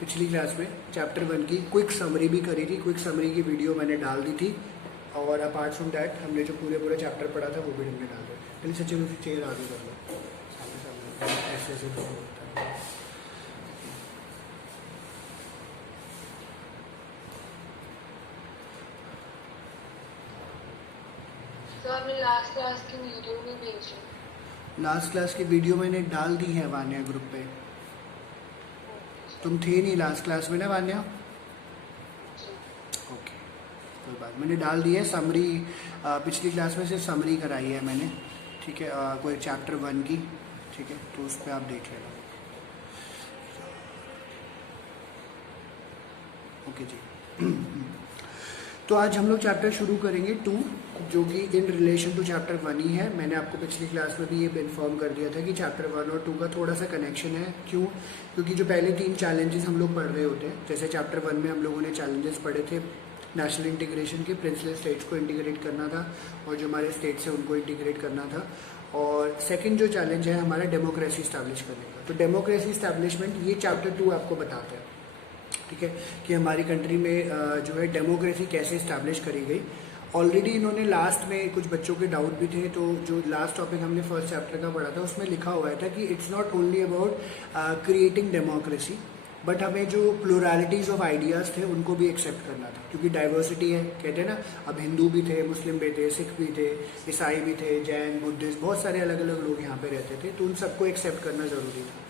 पिछली क्लास में चैप्टर 1 की क्विक समरी भी करी थी। क्विक समरी की वीडियो मैंने डाल दी थी और अपार्ट फ्रॉम दैट हमने जो पूरे चैप्टर पढ़ा था वो भी हमने डाल दिया। पहले सचिन उसी चेयर आगे कर लो, सामने सामने ऐसे ऐसे तो होता है। तो आपने लास्ट क्लास की वीडियो भी भेजी? लास्ट क्लास की वीडियो मैंने डाल दी है वान्या ग्रुप पे। तुम थे नहीं लास्ट क्लास में ना वान्या? ओके, कोई बात, मैंने डाल दी है समरी। पिछली क्लास में सिर्फ समरी कराई है मैंने, ठीक है, कोई चैप्टर 1 की, ठीक है, तो उस पर आप देख लेना। ओके जी। तो आज हम लोग चैप्टर शुरू करेंगे 2, जो कि इन रिलेशन टू चैप्टर 1 ही है। मैंने आपको पिछली क्लास में भी ये इन्फॉर्म कर दिया था कि चैप्टर 1 और 2 का थोड़ा सा कनेक्शन है। क्यों? क्योंकि जो पहले 3 चैलेंजेस हम लोग पढ़ रहे होते हैं, जैसे चैप्टर 1 में हम लोगों ने चैलेंजेस पढ़े थे नेशनल इंटीग्रेशन के, प्रिंसली स्टेट्स को इंटीग्रेट करना था और जो हमारे स्टेट्स हैं उनको इंटीग्रेट करना था। और सेकंड जो चैलेंज है हमारा डेमोक्रेसी इस्टेब्लिश करने का। तो डेमोक्रेसी इस्टेब्लिशमेंट ये चैप्टर 2 आपको बताता है, ठीक है, कि हमारी कंट्री में जो है डेमोक्रेसी कैसे इस्टेब्लिश करी गई। ऑलरेडी इन्होंने लास्ट में कुछ बच्चों के डाउट भी थे, तो जो लास्ट टॉपिक हमने फर्स्ट चैप्टर का पढ़ा था उसमें लिखा हुआ था कि it's not only about creating democracy, but हमें जो प्लूरलिटीज़ ऑफ आइडियाज़ थे उनको भी एक्सेप्ट करना था, क्योंकि डाइवर्सिटी है, कहते हैं ना। अब हिंदू भी थे, मुस्लिम भी थे, सिख भी थे, ईसाई भी थे, जैन, बुद्धिस्ट, बहुत सारे अलग अलग लोग यहाँ पे रहते थे, तो उन सबको एक्सेप्ट करना ज़रूरी था।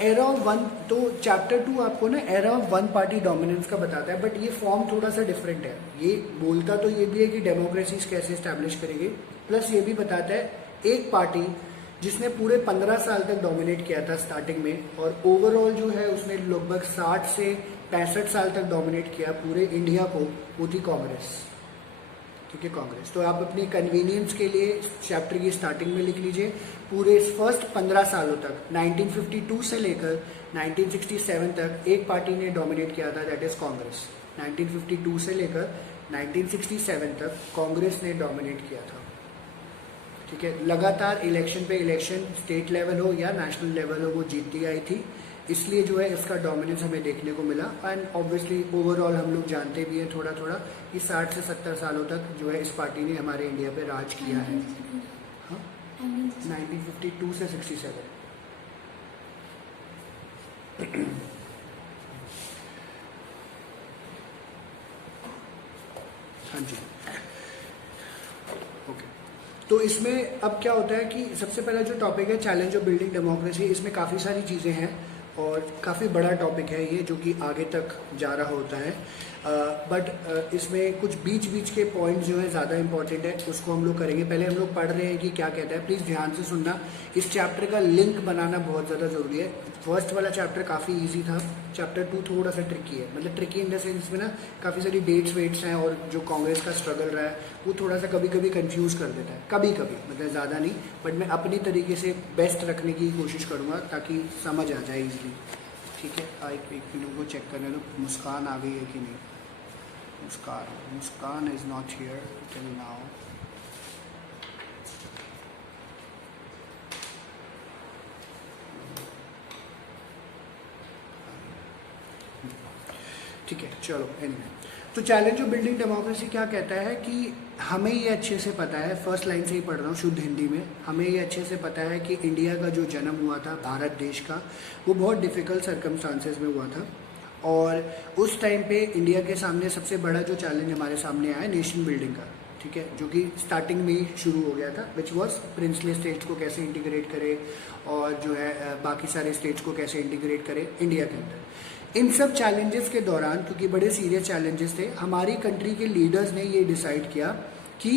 एरा ऑफ 1, तो चैप्टर 2 आपको ना एरा ऑफ 1 पार्टी डोमिनेंस का बताता है, बट ये फॉर्म थोड़ा सा डिफरेंट है। ये बोलता तो ये भी है कि डेमोक्रेसी कैसे इस्टेब्लिश करेगी, प्लस ये भी बताता है एक पार्टी जिसने पूरे 15 साल तक डोमिनेट किया था स्टार्टिंग में, और ओवरऑल जो है उसने लगभग 60 से 65 साल तक डोमिनेट किया पूरे इंडिया को, वो थी कांग्रेस, ठीक है, कांग्रेस। तो आप अपनी कन्वीनियंस के लिए चैप्टर की स्टार्टिंग में लिख लीजिए पूरे फर्स्ट 15 सालों तक, 1952 से लेकर 1967 तक एक पार्टी ने डोमिनेट किया था, दैट इज कांग्रेस। 1952 से लेकर 1967 तक कांग्रेस ने डोमिनेट किया था, ठीक है। लगातार इलेक्शन पे इलेक्शन, स्टेट लेवल हो या नेशनल लेवल हो, वो जीतती आई थी, इसलिए जो है इसका डोमिनेंस हमें देखने को मिला। एंड ऑब्वियसली ओवरऑल हम लोग जानते भी हैं थोड़ा थोड़ा कि 60 से 70 सालों तक जो है इस पार्टी ने हमारे इंडिया पे राज किया है। हाँ, 1952 से 67। हाँ जी, ओके। तो इसमें अब क्या होता है कि सबसे पहला जो टॉपिक है चैलेंज ऑफ बिल्डिंग डेमोक्रेसी, इसमें काफ़ी सारी चीज़ें हैं और काफ़ी बड़ा टॉपिक है ये, जो कि आगे तक जा रहा होता है। बट इसमें कुछ बीच के पॉइंट जो है ज़्यादा इंपॉर्टेंट है, उसको हम लोग करेंगे। पहले हम लोग पढ़ रहे हैं कि क्या कहता है, प्लीज़ ध्यान से सुनना। इस चैप्टर का लिंक बनाना बहुत ज़्यादा ज़रूरी है। फर्स्ट वाला चैप्टर काफ़ी ईजी था, चैप्टर 2 थोड़ा सा ट्रिकी है, मतलब ट्रिकी इन द सेंस में ना काफ़ी सारी डेट्स वेट्स हैं, और जो कांग्रेस का स्ट्रगल रहा है वो थोड़ा सा कभी कभी कंफ्यूज कर देता है, कभी कभी, मतलब ज़्यादा नहीं, बट मैं अपनी तरीके से बेस्ट रखने की कोशिश करूँगा ताकि समझ आ जाए ईजिली, ठीक है। एक मिनट को चेक करने दो, मुस्कान आ गई है कि नहीं। Muskan is not here till now. ठीक है, चलो एनीवे। तो चैलेंज ऑफ बिल्डिंग डेमोक्रेसी क्या कहता है कि हमें ये अच्छे से पता है, फर्स्ट लाइन से ही पढ़ रहा हूँ शुद्ध हिंदी में, हमें ये अच्छे से पता है कि इंडिया का जो जन्म हुआ था, भारत देश का, वो बहुत डिफ़िकल्ट सर्कमस्टांसेस में हुआ था। और उस टाइम पे इंडिया के सामने सबसे बड़ा जो चैलेंज हमारे सामने आया नेशन बिल्डिंग का, ठीक है, जो कि स्टार्टिंग में ही शुरू हो गया था, विच वॉज प्रिंसली स्टेट्स को कैसे इंटीग्रेट करे और जो है बाकी सारे स्टेट्स को कैसे इंटीग्रेट करे इंडिया के अंदर। इन सब चैलेंजेस के दौरान, क्योंकि बड़े सीरियस चैलेंजेस थे, हमारी कंट्री के लीडर्स ने ये डिसाइड किया कि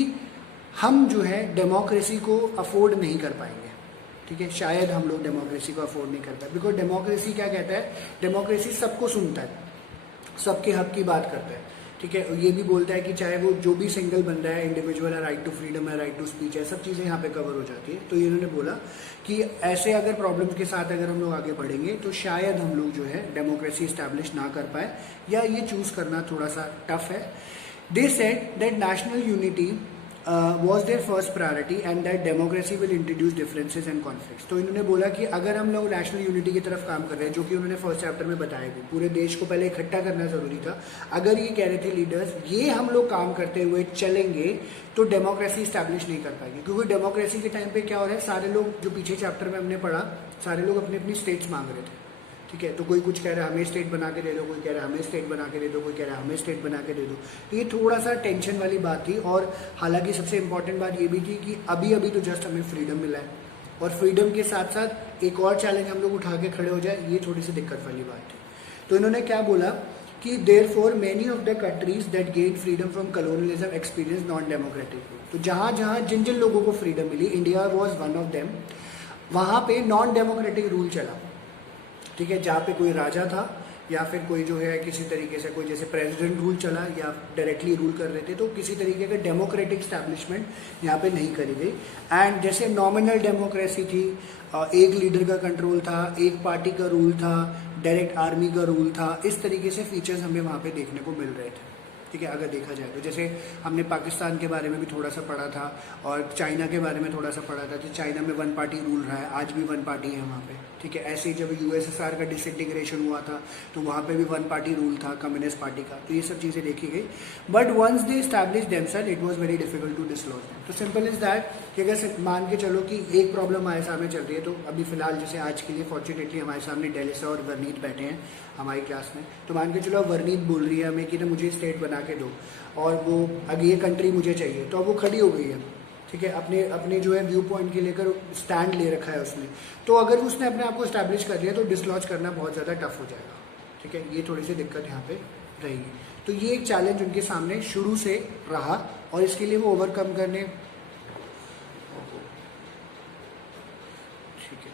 हम जो है डेमोक्रेसी को अफोर्ड नहीं कर पाएंगे, ठीक है, शायद हम लोग डेमोक्रेसी को अफोर्ड नहीं कर पाए। बिकॉज डेमोक्रेसी क्या कहता है, डेमोक्रेसी सबको सुनता है, सबके हक की बात करता है, ठीक है। ये भी बोलता है कि चाहे वो जो भी सिंगल बंदा है, इंडिविजुअल है, राइट टू फ्रीडम है, राइट टू स्पीच है, सब चीज़ें यहाँ पे कवर हो जाती है। तो इन्होंने बोला कि ऐसे अगर प्रॉब्लम्स के साथ अगर हम लोग आगे बढ़ेंगे तो शायद हम लोग जो है डेमोक्रेसी इस्टेब्लिश ना कर पाए, या ये चूज़ करना थोड़ा सा टफ है। They said that national unity was their first priority and that democracy will introduce differences and conflicts. तो इन्होंने बोला कि अगर हम लोग नेशनल यूनिटी की तरफ काम कर रहे हैं, जो कि उन्होंने फर्स्ट चैप्टर में बताया भी, पूरे देश को पहले इकट्ठा करना जरूरी था, अगर ये कह रहे थे लीडर्स ये हम लोग काम करते हुए चलेंगे तो डेमोक्रेसी स्टैब्लिश नहीं कर पाएगी। क्योंकि डेमोक्रेसी के टाइम पे क्या हो रहा है, सारे लोग जो पीछे चैप्टर में हमने पढ़ा, सारे लोग अपनी अपनी स्टेट्स मांग रहे थे, ठीक है। तो कोई कुछ कह रहा है हमें स्टेट बना के दे दो, कोई कह रहा है हमें स्टेट बना के दे दो, कोई कह रहा है हमें स्टेट बना के दे दो। तो ये थोड़ा सा टेंशन वाली बात थी। और हालांकि सबसे इंपॉर्टेंट बात ये भी थी कि अभी अभी तो जस्ट हमें फ्रीडम मिला है, और फ्रीडम के साथ साथ एक और चैलेंज हम लोग उठा के खड़े हो जाए, ये थोड़ी सी दिक्कत वाली बात थी। तो इन्होंने क्या बोला कि therefore many of the countries that gain freedom from colonialism experience non democratic. तो जहाँ जहाँ जिन जिन लोगों को फ्रीडम मिली, India was one of them, वहाँ पे नॉन डेमोक्रेटिक रूल चला, ठीक है। जहाँ पे कोई राजा था या फिर कोई जो है किसी तरीके से कोई जैसे प्रेसिडेंट रूल चला या डायरेक्टली रूल कर रहे थे, तो किसी तरीके का डेमोक्रेटिक स्टैब्लिशमेंट यहाँ पे नहीं करी गई। एंड जैसे नॉमिनल डेमोक्रेसी थी, एक लीडर का कंट्रोल था, एक पार्टी का रूल था, डायरेक्ट आर्मी का रूल था, इस तरीके से फीचर्स हमें वहाँ पे देखने को मिल रहे थे, ठीक है। अगर देखा जाए तो जैसे हमने पाकिस्तान के बारे में भी थोड़ा सा पढ़ा था और चाइना के बारे में थोड़ा सा पढ़ा था, तो चाइना में वन पार्टी रूल रहा है, आज भी वन पार्टी है वहाँ पे, ठीक है। ऐसे ही जब यूएसएसआर का डिसइंटीग्रेशन हुआ था तो वहाँ पे भी वन पार्टी रूल था, कम्युनिस्ट पार्टी का। तो ये सब चीज़ें देखी गई। But once they establish themselves it was very difficult to dislodge them. तो सिंपल इज दैट कि अगर मान के चलो कि एक प्रॉब्लम हमारे सामने चल रही है, तो अभी फिलहाल जैसे आज के लिए फॉर्चुनेटली हमारे सामने डेलिसा और वर्नीत बैठे हैं हमारी क्लास में, तो मान के चलो वर्नीत बोल रही है हमें कि ना मुझे स्टेट बना के दो, और वो अगर ये कंट्री मुझे चाहिए, तो अब वो खड़ी हो गई है, ठीक है, अपने अपने जो है व्यू पॉइंट के लेकर स्टैंड ले रखा है उसने। तो अगर उसने अपने आप को स्टैब्लिश कर लिया तो डिसलॉज करना बहुत ज़्यादा टफ हो जाएगा, ठीक है। ये थोड़ी सी दिक्कत यहाँ पे रहेगी। तो ये एक चैलेंज उनके सामने शुरू से रहा, और इसके लिए वो ओवरकम करने, ठीक है,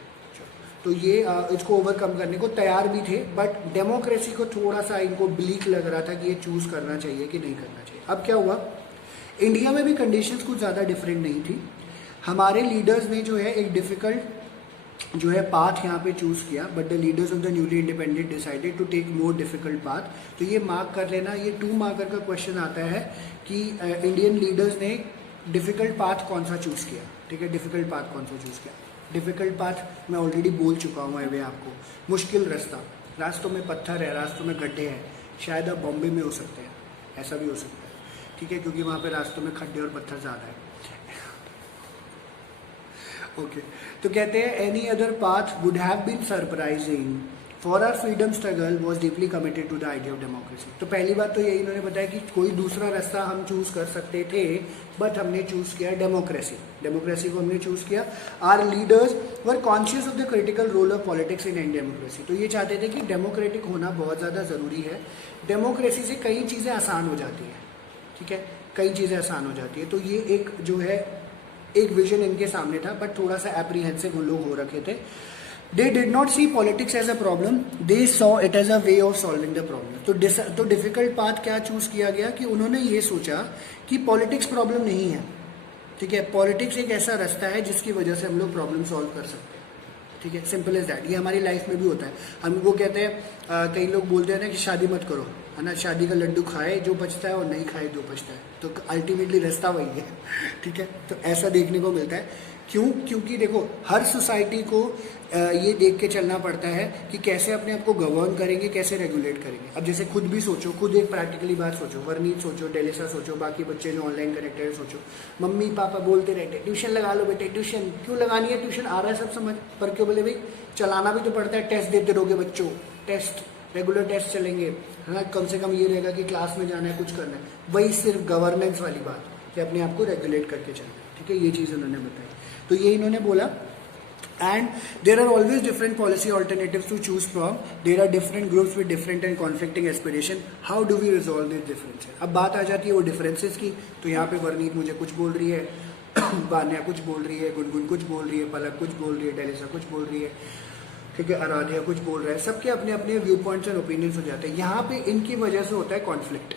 तो ये इसको ओवरकम करने को तैयार भी थे। बट डेमोक्रेसी को थोड़ा सा इनको ब्लीक लग रहा था कि ये चूज़ करना चाहिए कि नहीं करना चाहिए। अब क्या हुआ, इंडिया में भी कंडीशंस कुछ ज़्यादा डिफरेंट नहीं थी। हमारे लीडर्स ने जो है एक डिफ़िकल्ट जो है पाथ यहाँ पे चूज़ किया, but the leaders of the newly independent decided to take more difficult path. तो ये मार्क कर लेना, ये 2 मार्कर का क्वेश्चन आता है कि इंडियन लीडर्स ने डिफ़िकल्ट पाथ कौन सा चूज़ किया, ठीक है। डिफ़िकल्ट पाथ कौन सा चूज़ किया, डिफ़िकल्ट पाथ मैं ऑलरेडी बोल चुका हूँ अभी आपको, मुश्किल रास्ता, रास्तों में पत्थर है, रास्तों में गड्ढे हैं, शायद आप बॉम्बे में हो सकते हैं, ऐसा भी हो सकता है, ठीक है, क्योंकि वहाँ पे रास्तों में खड्डे और पत्थर ज़्यादा है। ओके, तो कहते हैं any other path would have been surprising for our freedom struggle was deeply committed to the idea of democracy. तो पहली बात तो यही इन्होंने बताया कि कोई दूसरा रास्ता हम चूज़ कर सकते थे, बट हमने चूज़ किया डेमोक्रेसी, डेमोक्रेसी को हमने चूज़ किया। Our leaders were conscious of the critical role of politics in democracy. तो ये चाहते थे कि डेमोक्रेटिक होना बहुत ज़्यादा ज़रूरी है, डेमोक्रेसी से कई चीज़ें आसान हो जाती हैं, ठीक है, कई चीज़ें आसान हो जाती है। तो ये एक जो है एक विजन इनके सामने था, बट थोड़ा सा एप्रीहेंसिव लोग हो रखे थे। They did not see politics as a problem, they saw it as a way of solving the problem. तो डिफिकल्ट पाथ क्या चूज किया गया कि उन्होंने ये सोचा कि पॉलिटिक्स प्रॉब्लम नहीं है, ठीक है, पॉलिटिक्स एक ऐसा रास्ता है जिसकी वजह से हम लोग प्रॉब्लम सॉल्व कर सकते हैं, ठीक है, सिंपल एज दैट। ये हमारी लाइफ में भी होता है। हम वो कहते हैं कई लोग बोलते हैं ना कि शादी मत करो, है ना, शादी का लड्डू खाए जो बचता है और नहीं खाए जो बचता है, तो अल्टीमेटली रास्ता वही है, ठीक है। तो ऐसा देखने को मिलता है। क्यों? क्योंकि देखो हर सोसाइटी को ये देख के चलना पड़ता है कि कैसे अपने आप को गवर्न करेंगे, कैसे रेगुलेट करेंगे। अब जैसे खुद भी सोचो, खुद एक प्रैक्टिकली बात सोचो, वर्नीत सोचो, डेलिसा सोचो, बाकी बच्चे जो ऑनलाइन कनेक्टेड सोचो, मम्मी पापा बोलते रहते ट्यूशन लगा लो बेटे, ट्यूशन क्यों लगानी है, ट्यूशन आ रहा है सब समझ, पर क्यों बोले भाई चलाना भी तो पड़ता है, टेस्ट देते रहोगे बच्चों, टेस्ट रेगुलर टेस्ट चलेंगे, है ना, कम से कम ये रहेगा कि क्लास में जाना है, कुछ करना है। वही सिर्फ गवर्नेंस वाली बात कि अपने आप को रेगुलेट करके चलना है, ठीक है, ये चीज़ उन्होंने बताई। तो ये इन्होंने बोला and there are always different policy alternatives to choose from, there are different groups with different and conflicting aspiration, how do we resolve this differences. अब बात आ जाती है वो डिफरेंसेस की। तो यहाँ पे वर्नीत मुझे कुछ बोल रही है, बान्या कुछ बोल रही है, गुनगुन कुछ बोल रही है, पलक कुछ बोल रही है, डेलिसा कुछ बोल रही है, ठीक है, आराध्या कुछ बोल रहा है, सबके अपने अपने व्यू पॉइंट्स एंड ओपिनियंस हो जाते हैं। यहाँ पे इनकी वजह से होता है कॉन्फ्लिक्ट,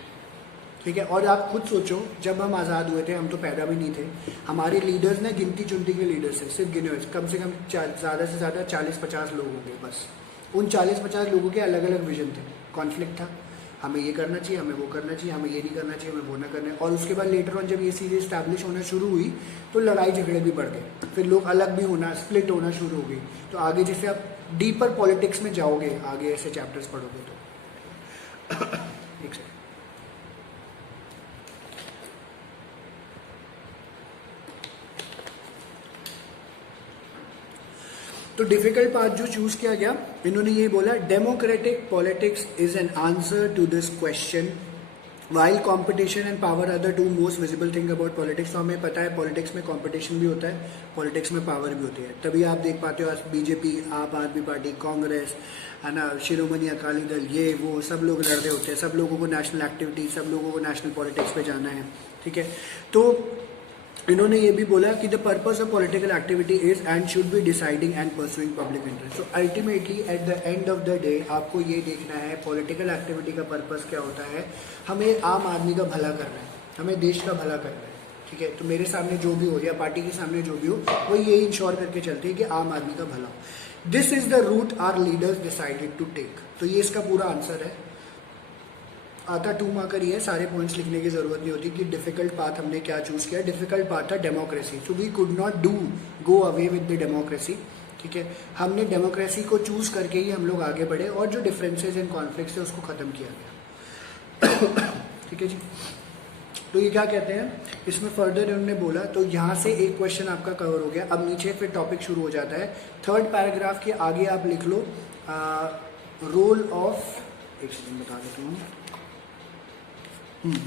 ठीक है। और आप खुद सोचो, जब हम आज़ाद हुए थे हम तो पैदा भी नहीं थे, हमारे लीडर्स ने गिनती चुनती के लीडर्स है, सिर्फ गिने हुए कम से कम ज़्यादा से ज़्यादा 40-50 लोग होंगे बस। उन 40-50 लोगों के अलग अलग विजन थे, कॉन्फ्लिक्ट था, हमें ये करना चाहिए, हमें वो करना चाहिए, हमें ये नहीं करना चाहिए, हमें वो ना करना है। और उसके बाद लेटर ऑन जब ये चीज़ें इस्टेब्लिश होना शुरू हुई तो लड़ाई झगड़े भी बढ़ गए, फिर लोग अलग भी होना, स्प्लिट होना शुरू हो गई। तो आगे जैसे आप डीपर पॉलिटिक्स में जाओगे, आगे ऐसे चैप्टर्स पढ़ोगे तो एक सेकंड। तो डिफिकल्ट पार्ट जो चूज किया गया, इन्होंने ये बोला democratic politics is an answer to this question while competition and power are the two most visible thing about politics. तो हमें पता है पॉलिटिक्स में कॉम्पिटिशन भी होता है, पॉलिटिक्स में पावर भी होती है। तभी आप देख पाते हो आज बीजेपी, आप आदमी पार्टी, कांग्रेस, है ना, शिरोमणि अकाली दल, ये वो सब लोग लड़ रहे होते हैं, सब लोगों को नेशनल एक्टिविटी, सब लोगों को नेशनल पॉलिटिक्स पे जाना है, ठीक है। तो इन्होंने ये भी बोला कि the purpose of political activity is and should be deciding and pursuing public interest. तो ultimately at the end of the day आपको ये देखना है पॉलिटिकल एक्टिविटी का पर्पस क्या होता है। हमें आम आदमी का भला करना है, हमें देश का भला करना है, ठीक है। तो मेरे सामने जो भी हो या पार्टी के सामने जो भी हो, वो ये इंश्योर करके चलते हैं कि आम आदमी का भला हो। This is the route our leaders decided to take. तो ये इसका पूरा आंसर है। आता 2 मार्कर ही है, सारे पॉइंट्स लिखने की जरूरत नहीं होती कि डिफिकल्ट पाथ हमने क्या चूज किया। डिफिकल्ट पाथ था democracy, so we could not go away with the democracy, ठीक है। हमने डेमोक्रेसी को चूज करके ही हम लोग आगे बढ़े और जो डिफरेंसेस एंड कॉन्फ्लिक्ट्स थे उसको खत्म किया गया, ठीक है जी। तो ये क्या कहते हैं, इसमें फर्दर उन्होंने बोला, तो यहाँ से एक क्वेश्चन आपका कवर हो गया। अब नीचे फिर टॉपिक शुरू हो जाता है। थर्ड पैराग्राफ के आगे आप लिख लो रोल ऑफ, एक सेकंड बता देता हूँ,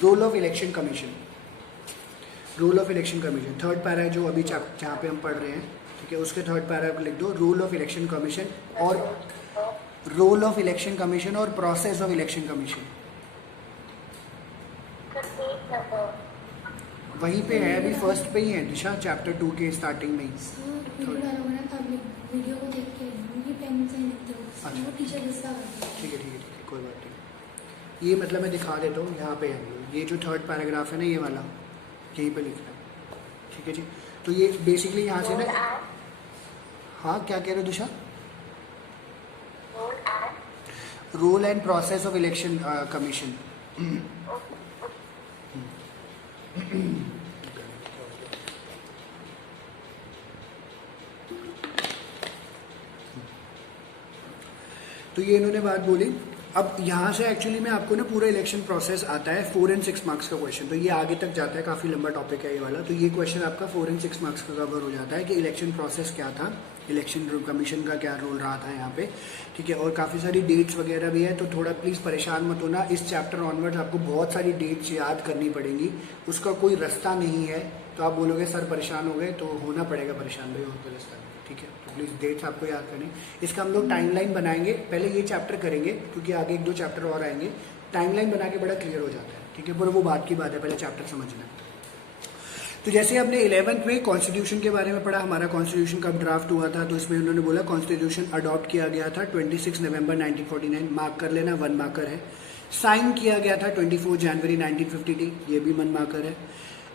role of election commission. Role of election commission third para जो अभी जहाँ पे हम पढ़ रहे हैं, ठीक है, उसके थर्ड पैरा को लिख दो, रोल ऑफ इलेक्शन कमीशन और रोल ऑफ इलेक्शन कमीशन और प्रोसेस ऑफ इलेक्शन कमीशन। वहीं पे है, अभी फर्स्ट पे ही है दिशा, चैप्टर 2 के स्टार्टिंग में ही। वीडियो को देख के ये पेन से लिखते हो, अच्छा। वो टीचर गुस्सा ठीक है, कोई बात नहीं। ये मतलब मैं दिखा देता हूँ, यहाँ पे है ये जो थर्ड पैराग्राफ है ना, ये वाला यहीं पे लिखना है, ठीक है जी। तो ये बेसिकली यहाँ से ना, हाँ क्या कह रहे हो Disha? Role and process of election commission. तो ये इन्होंने बात बोली। अब यहाँ से एक्चुअली में आपको ना पूरा इलेक्शन प्रोसेस आता है, 4 और 6 मार्क्स का क्वेश्चन, तो ये आगे तक जाता है, काफ़ी लंबा टॉपिक है ये वाला। तो ये क्वेश्चन आपका 4 और 6 मार्क्स का कवर हो जाता है कि इलेक्शन प्रोसेस क्या था, इलेक्शन कमीशन का क्या रोल रहा था यहाँ पे, ठीक है। और काफ़ी सारी डेट्स वगैरह भी है, तो थोड़ा प्लीज़ परेशान मत होना। इस चैप्टर ऑनवर्ड्स आपको बहुत सारी डेट्स याद करनी पड़ेंगी, उसका कोई रास्ता नहीं है। तो आप बोलोगे सर परेशान हो गए, तो होना पड़ेगा परेशान, भाई होता रास्ता, ठीक है। तो प्लीज़ डेट्स आपको याद करनी। इसका हम लोग टाइमलाइन बनाएंगे, पहले ये चैप्टर करेंगे क्योंकि आगे 1-2 चैप्टर और आएंगे। टाइमलाइन बना के बड़ा क्लियर हो जाता है, ठीक है, पर वो बात की बात है, पहले चैप्टर समझना है। तो जैसे हमने 11th में कॉन्स्टिट्यूशन के बारे में पढ़ा, हमारा कॉन्स्टिट्यूशन कब ड्राफ्ट हुआ था, तो इसमें उन्होंने बोला कॉन्स्टिट्यूशन अडॉप्ट किया गया था 26 नवंबर 1949, मार्क कर लेना, 1 मार्कर है। साइन किया गया था 24 जनवरी 1950, ये भी 1 मार्कर है।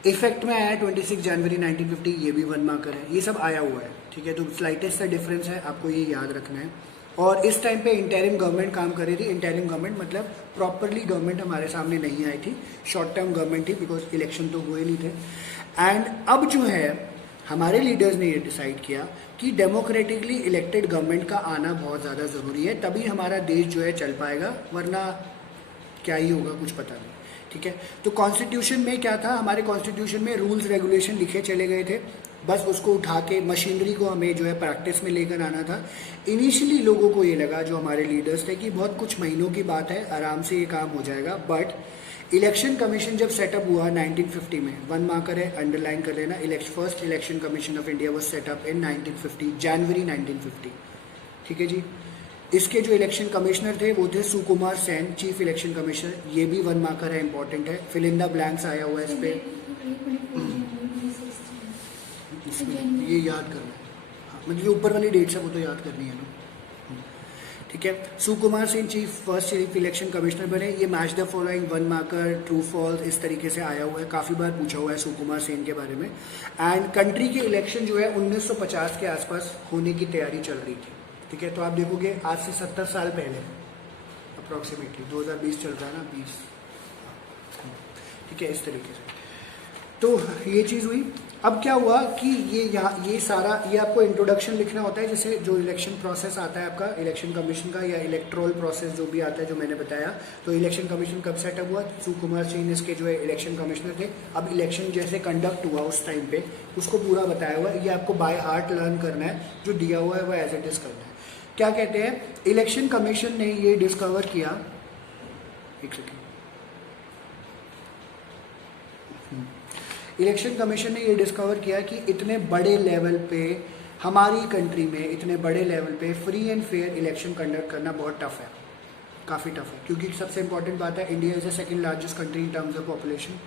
इफेक्ट में आया 26 जनवरी 1950, ये भी 1 मार्कर है। ये सब आया हुआ है, ठीक है। तो स्लाइटेस्ट सा डिफरेंस है, आपको ये याद रखना है। और इस टाइम पे इंटरिम गवर्नमेंट काम कर रही थी। इंटरिम गवर्नमेंट मतलब प्रॉपरली गवर्नमेंट हमारे सामने नहीं आई थी, शॉर्ट टर्म गवर्नमेंट थी, बिकॉज इलेक्शन तो हुए नहीं थे। एंड अब जो है हमारे लीडर्स ने ये डिसाइड किया कि डेमोक्रेटिकली इलेक्टेड गवर्नमेंट का आना बहुत ज़्यादा ज़रूरी है, तभी हमारा देश जो है चल पाएगा, वरना क्या ही होगा कुछ पता नहीं, ठीक है। तो कॉन्स्टिट्यूशन में क्या था, हमारे कॉन्स्टिट्यूशन में रूल्स रेगुलेशन लिखे चले गए थे, बस उसको उठा के मशीनरी को हमें जो है प्रैक्टिस में लेकर आना था। इनिशियली लोगों को ये लगा, जो हमारे लीडर्स थे, कि बहुत कुछ महीनों की बात है, आराम से ये काम हो जाएगा। बट इलेक्शन कमीशन जब सेटअप हुआ 1950 में, 1 मार्कर है, अंडरलाइन कर लेना, first election commission of India was setup in 1950, जनवरी 1950, ठीक है जी। इसके जो इलेक्शन कमिश्नर थे वो थे Sukumar Sen, chief election commissioner, ये भी 1 मार्कर है, इंपॉर्टेंट है। फिल इन द ब्लैंक्स आया हुआ है इस पे, ये याद करना है, हाँ, मतलब जो ऊपर वाली डेट्स है वो तो याद करनी है ना, ठीक है। Sukumar Singh chief election commissioner बने। ये match the following, 1 marker, true false, इस तरीके से आया हुआ है, काफ़ी बार पूछा हुआ है सुकुमार सेन के बारे में। एंड कंट्री के इलेक्शन जो है 1950 के आसपास होने की तैयारी चल रही थी, ठीक है। तो आप देखोगे आज से 70 साल पहले, अप्रॉक्सीमेटली 2020 चल रहा है ना, 20, ठीक है, इस तरीके से। तो ये चीज़ हुई। अब क्या हुआ कि ये सारा ये आपको इंट्रोडक्शन लिखना होता है, जैसे जो इलेक्शन प्रोसेस आता है आपका इलेक्शन कमीशन का, या इलेक्ट्रोल प्रोसेस जो भी आता है जो मैंने बताया। तो इलेक्शन कमीशन कब सेटअप हुआ, सुकुमार सिंह इसके जो है इलेक्शन कमिश्नर थे। अब इलेक्शन जैसे कंडक्ट हुआ उस टाइम पे उसको पूरा बताया हुआ है, ये आपको बाय हार्ट लर्न करना है, जो दिया हुआ है वो एज इट इज करना है। क्या कहते हैं, इलेक्शन कमीशन ने ये डिस्कवर किया, एक सेकेंड, इलेक्शन कमीशन ने ये डिस्कवर किया कि इतने बड़े लेवल पे हमारी कंट्री में इतने बड़े लेवल पे free and fair election conduct करना बहुत टफ है, काफ़ी टफ है। क्योंकि सबसे इंपॉर्टेंट बात है, India is the second largest country in terms of population,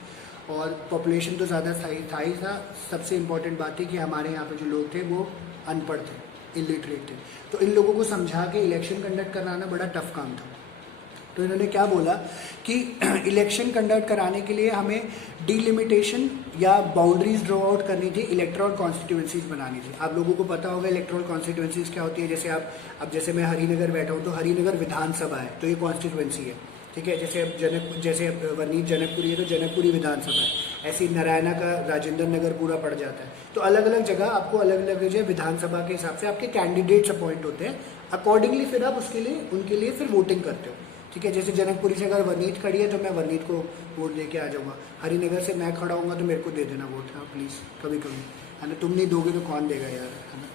और पॉपुलेशन तो ज़्यादा था ही था। सबसे इंपॉर्टेंट बात है कि हमारे यहाँ पे जो लोग थे वो अनपढ़ थे, इलिटरेट थे। तो इन लोगों को समझा के इलेक्शन कंडक्ट कराना बड़ा टफ काम था। तो इन्होंने क्या बोला कि इलेक्शन कंडक्ट कराने के लिए हमें डिलिमिटेशन या बाउंड्रीज ड्रॉ आउट करनी थी, इलेक्ट्रल कॉन्स्टिट्यूएंसीज बनानी थी। आप लोगों को पता होगा इलेक्ट्रल कॉन्स्टिट्यूएंसीज क्या होती है। जैसे अब जैसे मैं हरिनगर बैठा हूँ तो हरिनगर विधानसभा है, तो ये कॉन्स्टिट्यूएंसी है, ठीक है। जैसे वर्नीत जनकपुरी है तो जनकपुरी विधानसभा है। ऐसे नारायणा का राजेंद्र नगर पूरा पड़ जाता है। तो अलग अलग जगह आपको अलग अलग जो विधानसभा के हिसाब से आपके कैंडिडेट्स अपॉइंट होते हैं, अकॉर्डिंगली फिर आप उनके लिए फिर वोटिंग करते हो, ठीक है। जैसे जनकपुरी से अगर वर्नीत खड़ी है तो मैं वर्नीत को वोट दे के आ जाऊँगा। हरिनगर से मैं खड़ा हूँगा तो मेरे को दे देना वोट, हाँ प्लीज़, कभी कभी, है ना। तुम नहीं दोगे तो कौन देगा यार, है ना,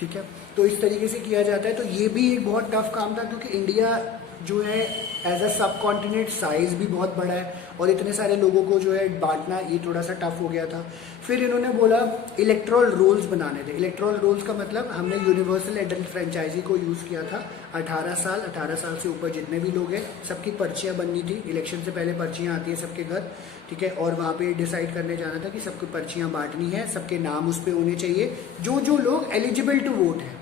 ठीक है। तो इस तरीके से किया जाता है। तो ये भी एक बहुत टफ काम था, क्योंकि इंडिया जो है एज अ सब कॉन्टिनेंट साइज भी बहुत बड़ा है, और इतने सारे लोगों को जो है बांटना ये थोड़ा सा टफ हो गया था। फिर इन्होंने बोला इलेक्ट्रल रोल्स बनाने थे। इलेक्ट्रल रोल्स का मतलब हमने यूनिवर्सल एडल्ट फ्रेंचाइजी को यूज़ किया था। 18 साल से ऊपर जितने भी लोग हैं सबकी पर्चियाँ बननी थी। इलेक्शन से पहले पर्चियाँ आती है सबके घर, ठीक है, और वहाँ पे डिसाइड करने जाना था कि सबको पर्चियाँ बांटनी है, सबके नाम उस पर होने चाहिए, जो लोग एलिजिबल टू वोट है,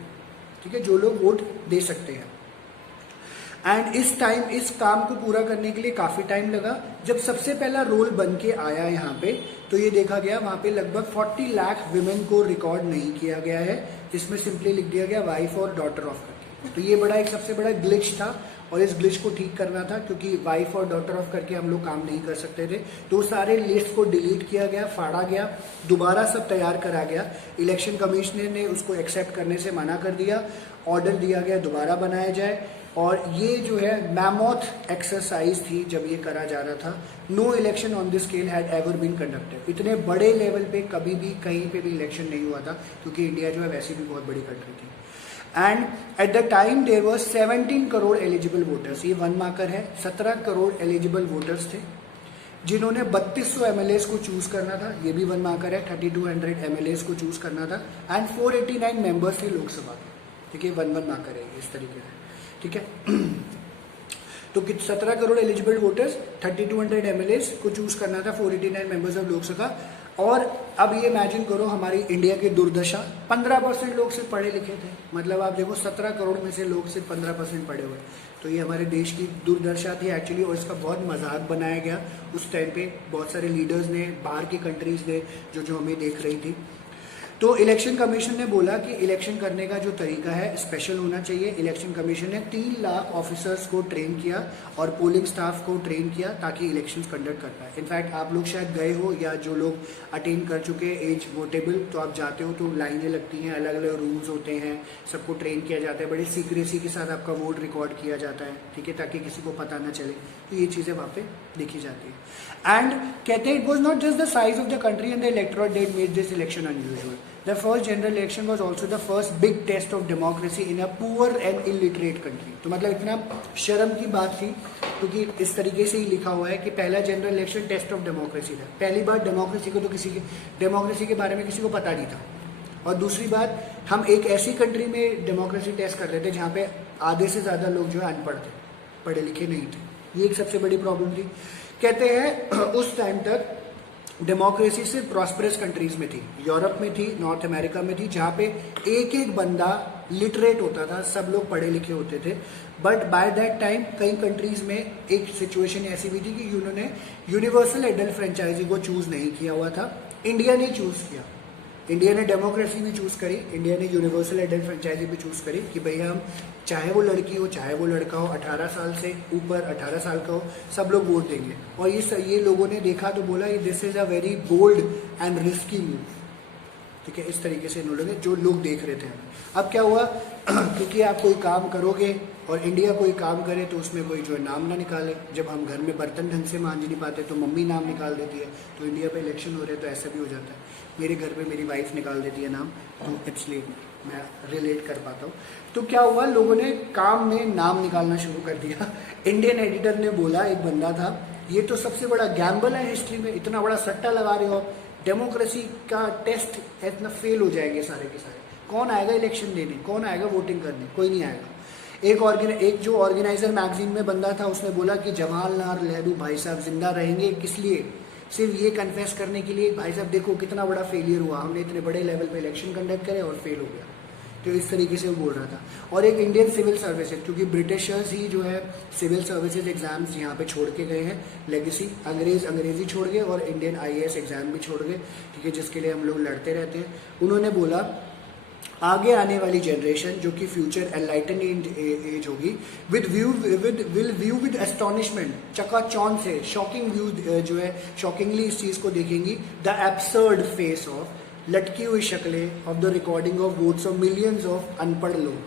ठीक है, जो लोग वोट दे सकते हैं। एंड इस काम को पूरा करने के लिए काफ़ी टाइम लगा। जब सबसे पहला रोल बन के आया यहाँ पे तो ये देखा गया वहाँ पे लगभग 40 लाख विमेन को रिकॉर्ड नहीं किया गया है, जिसमें सिंपली लिख दिया गया वाइफ और डॉटर ऑफ करके। तो ये एक सबसे बड़ा ग्लिच था, और इस ग्लिच को ठीक करना था, क्योंकि वाइफ और डॉटर ऑफ करके हम लोग काम नहीं कर सकते थे। तो सारे लिस्ट को डिलीट किया गया, फाड़ा गया, दोबारा सब तैयार करा गया। इलेक्शन कमिश्नर ने उसको एक्सेप्ट करने से मना कर दिया, ऑर्डर दिया गया दोबारा बनाया जाए। और ये जो है मैमोथ एक्सरसाइज थी जब ये करा जा रहा था। No election on this scale had ever been conducted. इतने बड़े लेवल पे कभी भी कहीं पे भी इलेक्शन नहीं हुआ था, क्योंकि इंडिया जो है वैसे भी बहुत बड़ी कंट्री थी। And at the time there were 17 crore eligible voters. ये 1 मार्कर है। 17 करोड़ एलिजिबल वोटर्स थे, जिन्होंने 3200 MLAs को चूज करना था। ये भी 1 मार्कर है। 3200 MLAs को चूज करना था। एंड 489 मेंबर्स थे लोकसभा के, ठीक है, 1 मार्कर है इस तरीके से, ठीक है। तो 17 करोड़ एलिजिबल वोटर्स, 3200 MLAs को चूज करना था, 489 मेंबर्स ऑफ लोकसभा। और अब ये इमेजिन करो हमारी इंडिया की दुर्दशा, 15% लोग सिर्फ पढ़े लिखे थे। मतलब आप देखो 17 करोड़ में से लोग सिर्फ 15% पढ़े हुए। तो ये हमारे देश की दुर्दशा थी एक्चुअली, और इसका बहुत मजाक बनाया गया उस टाइम पे बहुत सारे लीडर्स ने, बाहर की कंट्रीज ने, जो हमें देख रही थी। तो इलेक्शन कमीशन ने बोला कि इलेक्शन करने का जो तरीका है स्पेशल होना चाहिए। इलेक्शन कमीशन ने 3 लाख ऑफिसर्स को ट्रेन किया और पोलिंग स्टाफ को ट्रेन किया ताकि इलेक्शंस कंडक्ट कर पाए। इनफैक्ट आप लोग शायद गए हो, या जो लोग अटेंड कर चुके एज वोटेबल, तो आप जाते हो तो लाइनें लगती हैं, अलग अलग रूम्स होते हैं, सबको ट्रेन किया जाता है, बड़ी सीक्रेसी के साथ आपका वोट रिकॉर्ड किया जाता है, ठीक है, ताकि किसी को पता ना चले। तो ये चीज़ें वहाँ पे देखी जाती है। एंड कहते हैं it was not just the size of the country and the electoral date made this election unusual. The first general election was also the first big test of democracy in a poor and illiterate country। तो मतलब इतना शर्म की बात थी, क्योंकि इस तरीके से ही लिखा हुआ है कि पहला general election test of democracy था। पहली बार डेमोक्रेसी को तो डेमोक्रेसी के बारे में किसी को पता नहीं था। और दूसरी बात, हम एक ऐसी कंट्री में डेमोक्रेसी टेस्ट कर रहे थे जहाँ पे आधे से ज़्यादा लोग जो है अनपढ़ थे, पढ़े लिखे नहीं थे। ये एक सबसे बड़ी प्रॉब्लम थी। कहते हैं उस टाइम तक डेमोक्रेसी सिर्फ प्रॉस्परस कंट्रीज में थी, यूरोप में थी, नॉर्थ अमेरिका में थी, जहाँ पे एक एक बंदा लिटरेट होता था, सब लोग पढ़े लिखे होते थे। बट बाय दैट टाइम कई कंट्रीज में एक सिचुएशन ऐसी भी थी कि उन्होंने यूनिवर्सल एडल्ट फ्रेंचाइजी को चूज नहीं किया हुआ था, इंडिया ने चूज किया। इंडिया ने डेमोक्रेसी भी चूज़ करी, इंडिया ने यूनिवर्सल एडल्ट फ्रेंचाइजी भी चूज़ करी कि भैया हम चाहे वो लड़की हो चाहे वो लड़का हो, 18 साल से ऊपर 18 साल का हो, सब लोग वोट देंगे। और ये लोगों ने देखा तो बोला this is a very bold and risky move, ठीक है। इस तरीके से इन्होंने जो लोग देख रहे थे। अब क्या हुआ क्योंकि आप कोई काम करोगे और इंडिया कोई काम करे तो उसमें कोई जो है नाम ना निकाले। जब हम घर में बर्तन ढंग से मांज नहीं पाते तो मम्मी नाम निकाल देती है, तो इंडिया पे इलेक्शन हो रहे तो ऐसा भी हो जाता है। मेरे घर पे मेरी वाइफ निकाल देती है नाम, तो इसलिए मैं रिलेट कर पाता हूँ। तो क्या हुआ, लोगों ने काम में नाम निकालना शुरू कर दिया। इंडियन एडिटर ने बोला, एक बंदा था, ये तो सबसे बड़ा गैम्बल है हिस्ट्री में, इतना बड़ा सट्टा लगा रहे हो, डेमोक्रेसी का टेस्ट इतना फेल हो जाएंगे सारे के सारे। कौन आएगा इलेक्शन देने, कौन आएगा वोटिंग करने, कोई नहीं आएगा। एक जो ऑर्गेनाइजर मैगजीन में बंदा था उसने बोला कि जवाहरलाल नेहरू भाई साहब जिंदा रहेंगे किस लिए, सिर्फ ये कन्फेस करने के लिए भाई साहब देखो कितना बड़ा फेलियर हुआ, हमने इतने बड़े लेवल पे इलेक्शन कंडक्ट करे और फेल हो गया। तो इस तरीके से वो बोल रहा था। और एक इंडियन सिविल सर्विसेज, क्योंकि ब्रिटिशर्स ही जो है सिविल सर्विसेज एग्जाम्स यहाँ पे छोड़ के गए हैं, लेगेसी अंग्रेजी छोड़ गए और इंडियन IAS एग्जाम भी छोड़ गए, ठीक है, जिसके लिए हम लोग लड़ते रहते हैं। उन्होंने बोला आगे आने वाली जनरेशन जो कि फ्यूचर एनलाइटन एज होगी विल व्यू विद एस्टॉनिशमेंट, चकाचौंध से शॉकिंग व्यू जो है शॉकिंगली इस चीज को देखेंगी, द एब्सर्ड फेस ऑफ लटकी हुई शक्लें of the recording of votes of millions of अनपढ़ लोग,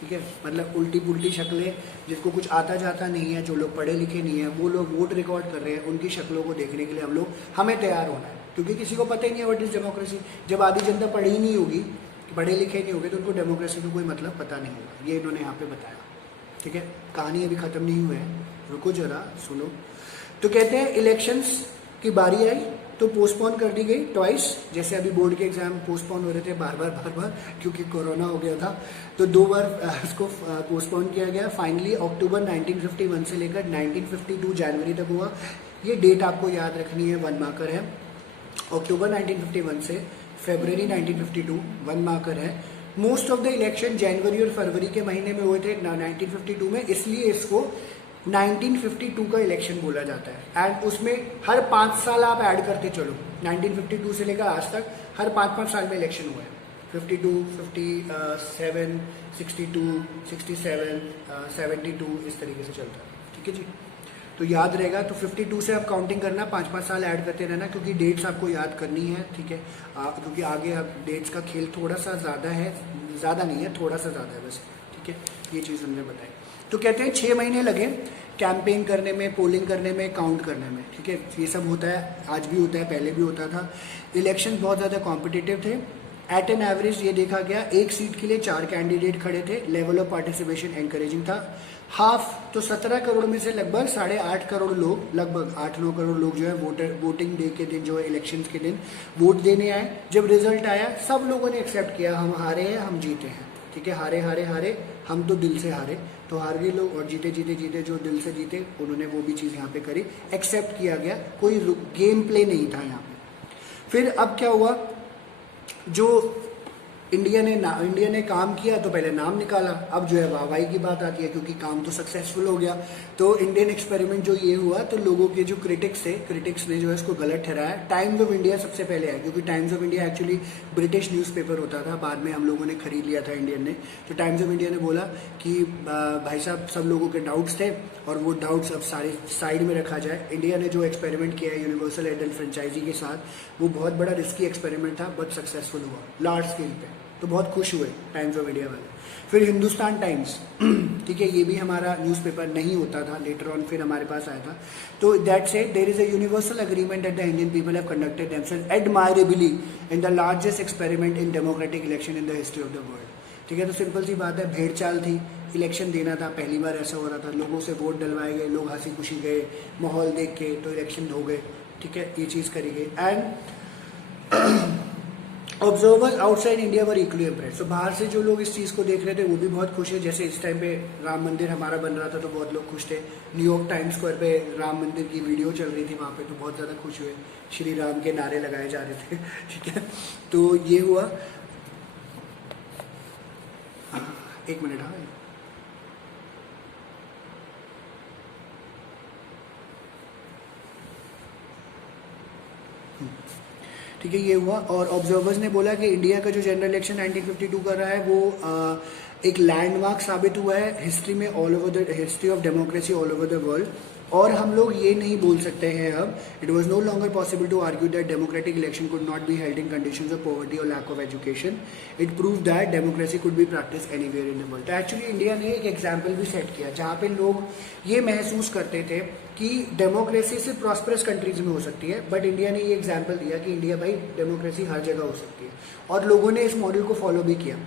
ठीक है, मतलब उल्टी पुल्टी शक्लें जिसको कुछ आता जाता नहीं है, जो लोग पढ़े लिखे नहीं है, वो लोग वोट रिकॉर्ड कर रहे हैं, उनकी शक्लों को देखने के लिए हमें तैयार होना है। क्योंकि किसी को पता ही नहीं है व्हाट इज डेमोक्रेसी। जब आधी जनता पढ़ी ही नहीं होगी, पढ़े लिखे नहीं होंगे, तो उनको डेमोक्रेसी का कोई मतलब पता नहीं होगा। ये इन्होंने यहाँ पे बताया, ठीक है। कहानी अभी खत्म नहीं हुई है, रुको जरा सुनो। तो कहते हैं इलेक्शंस की बारी आई तो पोस्टपोन कर दी गई ट्वाइस, जैसे अभी बोर्ड के एग्जाम पोस्टपोन हो रहे थे बार बार क्योंकि कोरोना हो गया था, तो 2 बार इसको पोस्टपोन किया गया। फाइनली अक्टूबर 1951 से लेकर 1952 जनवरी तक हुआ। ये डेट आपको याद रखनी है, 1 मार्कर है। अक्टूबर 1951 से फरवरी 1952 1 मार्कर है। मोस्ट ऑफ द इलेक्शन जनवरी और फरवरी के महीने में हुए थे 1952 में, इसलिए इसको 1952 का इलेक्शन बोला जाता है। एंड उसमें हर 5 साल आप ऐड करते चलो, 1952 से लेकर आज तक हर 5-5 साल में इलेक्शन हुए हैं। 52, 57, 62, 67, 72 इस तरीके से चलता है, ठीक है जी। तो याद रहेगा। तो 52 से आप काउंटिंग करना, 5-5 साल ऐड करते रहना, क्योंकि डेट्स आपको याद करनी है, ठीक है। क्योंकि आगे आप डेट्स का खेल थोड़ा सा ज़्यादा है, ज़्यादा नहीं है, थोड़ा सा ज़्यादा है बस, ठीक है। ये चीज़ हमने बताई। तो कहते हैं 6 महीने लगे कैंपेन करने में, पोलिंग करने में, काउंट करने में, ठीक है। ये सब होता है, आज भी होता है, पहले भी होता था। इलेक्शन बहुत ज़्यादा कॉम्पिटिटिव थे। एट एन एवरेज ये देखा गया 1 सीट के लिए 4 कैंडिडेट खड़े थे। लेवल ऑफ पार्टिसिपेशन एनकरेजिंग था। हाफ तो 17 करोड़ में से लगभग 8.5 करोड़ लोग, लगभग 8-9 करोड़ लोग जो है वोटिंग डे के दिन जो है इलेक्शंस के दिन वोट देने आए। जब रिजल्ट आया सब लोगों ने एक्सेप्ट किया, हम हारे हैं, हम जीते हैं, ठीक है। हारे हारे हारे, हम तो दिल से हारे, तो हार गए लोग, और जीते जीते जीते जो दिल से जीते उन्होंने वो भी चीज़ यहाँ पे करी, एक्सेप्ट किया गया, कोई गेम प्ले नहीं था यहाँ पे। फिर अब क्या हुआ, जो इंडिया ने काम किया तो पहले नाम निकाला, अब जो है वाहवाही की बात आती है क्योंकि काम तो सक्सेसफुल हो गया। तो इंडियन एक्सपेरिमेंट जो ये हुआ, तो लोगों के जो क्रिटिक्स ने जो है इसको गलत ठहराया। टाइम्स ऑफ इंडिया सबसे पहले आया, क्योंकि times of India actually British newspaper होता था, बाद में हम लोगों ने खरीद लिया था इंडियन ने। तो टाइम्स ऑफ इंडिया ने बोला कि भाई साहब सब लोगों के डाउट्स थे और वो डाउट्स अब सारे साइड में रखा जाए। इंडिया ने जो एक्सपेरिमेंट किया है यूनिवर्सल एडल्ट फ्रेंचाइजी के साथ, वो बहुत बड़ा रिस्की एक्सपेरिमेंट था, बट सक्सेसफुल हुआ लार्ज स्केल पे, तो बहुत खुश हुए टाइम्स ऑफ इंडिया वाले। फिर हिंदुस्तान टाइम्स, ठीक है, ये भी हमारा न्यूज़पेपर नहीं होता था, लेटर ऑन फिर हमारे पास आया था। तो that said there is a universal agreement that the Indian people have conducted themselves admirably in the largest experiment in democratic election in the history of the world, ठीक है। तो सिंपल सी बात है, भेड़ चाल थी, इलेक्शन देना था, पहली बार ऐसा हो रहा था, लोगों से वोट डलवाए गए, लोग हंसी खुशी गए, माहौल देख के तो इलेक्शन हो गए, ठीक है, ये चीज़ करी गई। And observers outside India were equally impressed. तो बाहर से जो लोग इस चीज़ को देख रहे थे वो भी बहुत खुश है। जैसे इस टाइम पे राम मंदिर हमारा बन रहा था तो बहुत लोग खुश थे। न्यूयॉर्क टाइम्स स्क्वायर पे राम मंदिर की वीडियो चल रही थी वहाँ पे, तो बहुत ज़्यादा खुश हुए, श्री राम के नारे लगाए जा रहे थे, ठीक है। तो ये हुआ। एक मिनट, हाँ, ठीक है, ये हुआ। और ऑब्जर्वर्स ने बोला कि इंडिया का जो जनरल इलेक्शन 1952 कर रहा है वो एक लैंडमार्क साबित हुआ है हिस्ट्री में, all over the history of democracy all over the world. और हम लोग ये नहीं बोल सकते हैं अब, it was no longer possible to argue that democratic election could not be held in conditions of poverty और lack of education. It prove that democracy could be practice anywhere in the world. तो actually India ने एक example भी set किया जहाँ पे लोग ये महसूस करते थे कि डेमोक्रेसी सिर्फ प्रॉस्परस कंट्रीज में हो सकती है, बट इंडिया ने ये एग्जाम्पल दिया कि इंडिया भाई डेमोक्रेसी हर जगह हो सकती है, और लोगों ने इस मॉडल को फॉलो भी किया।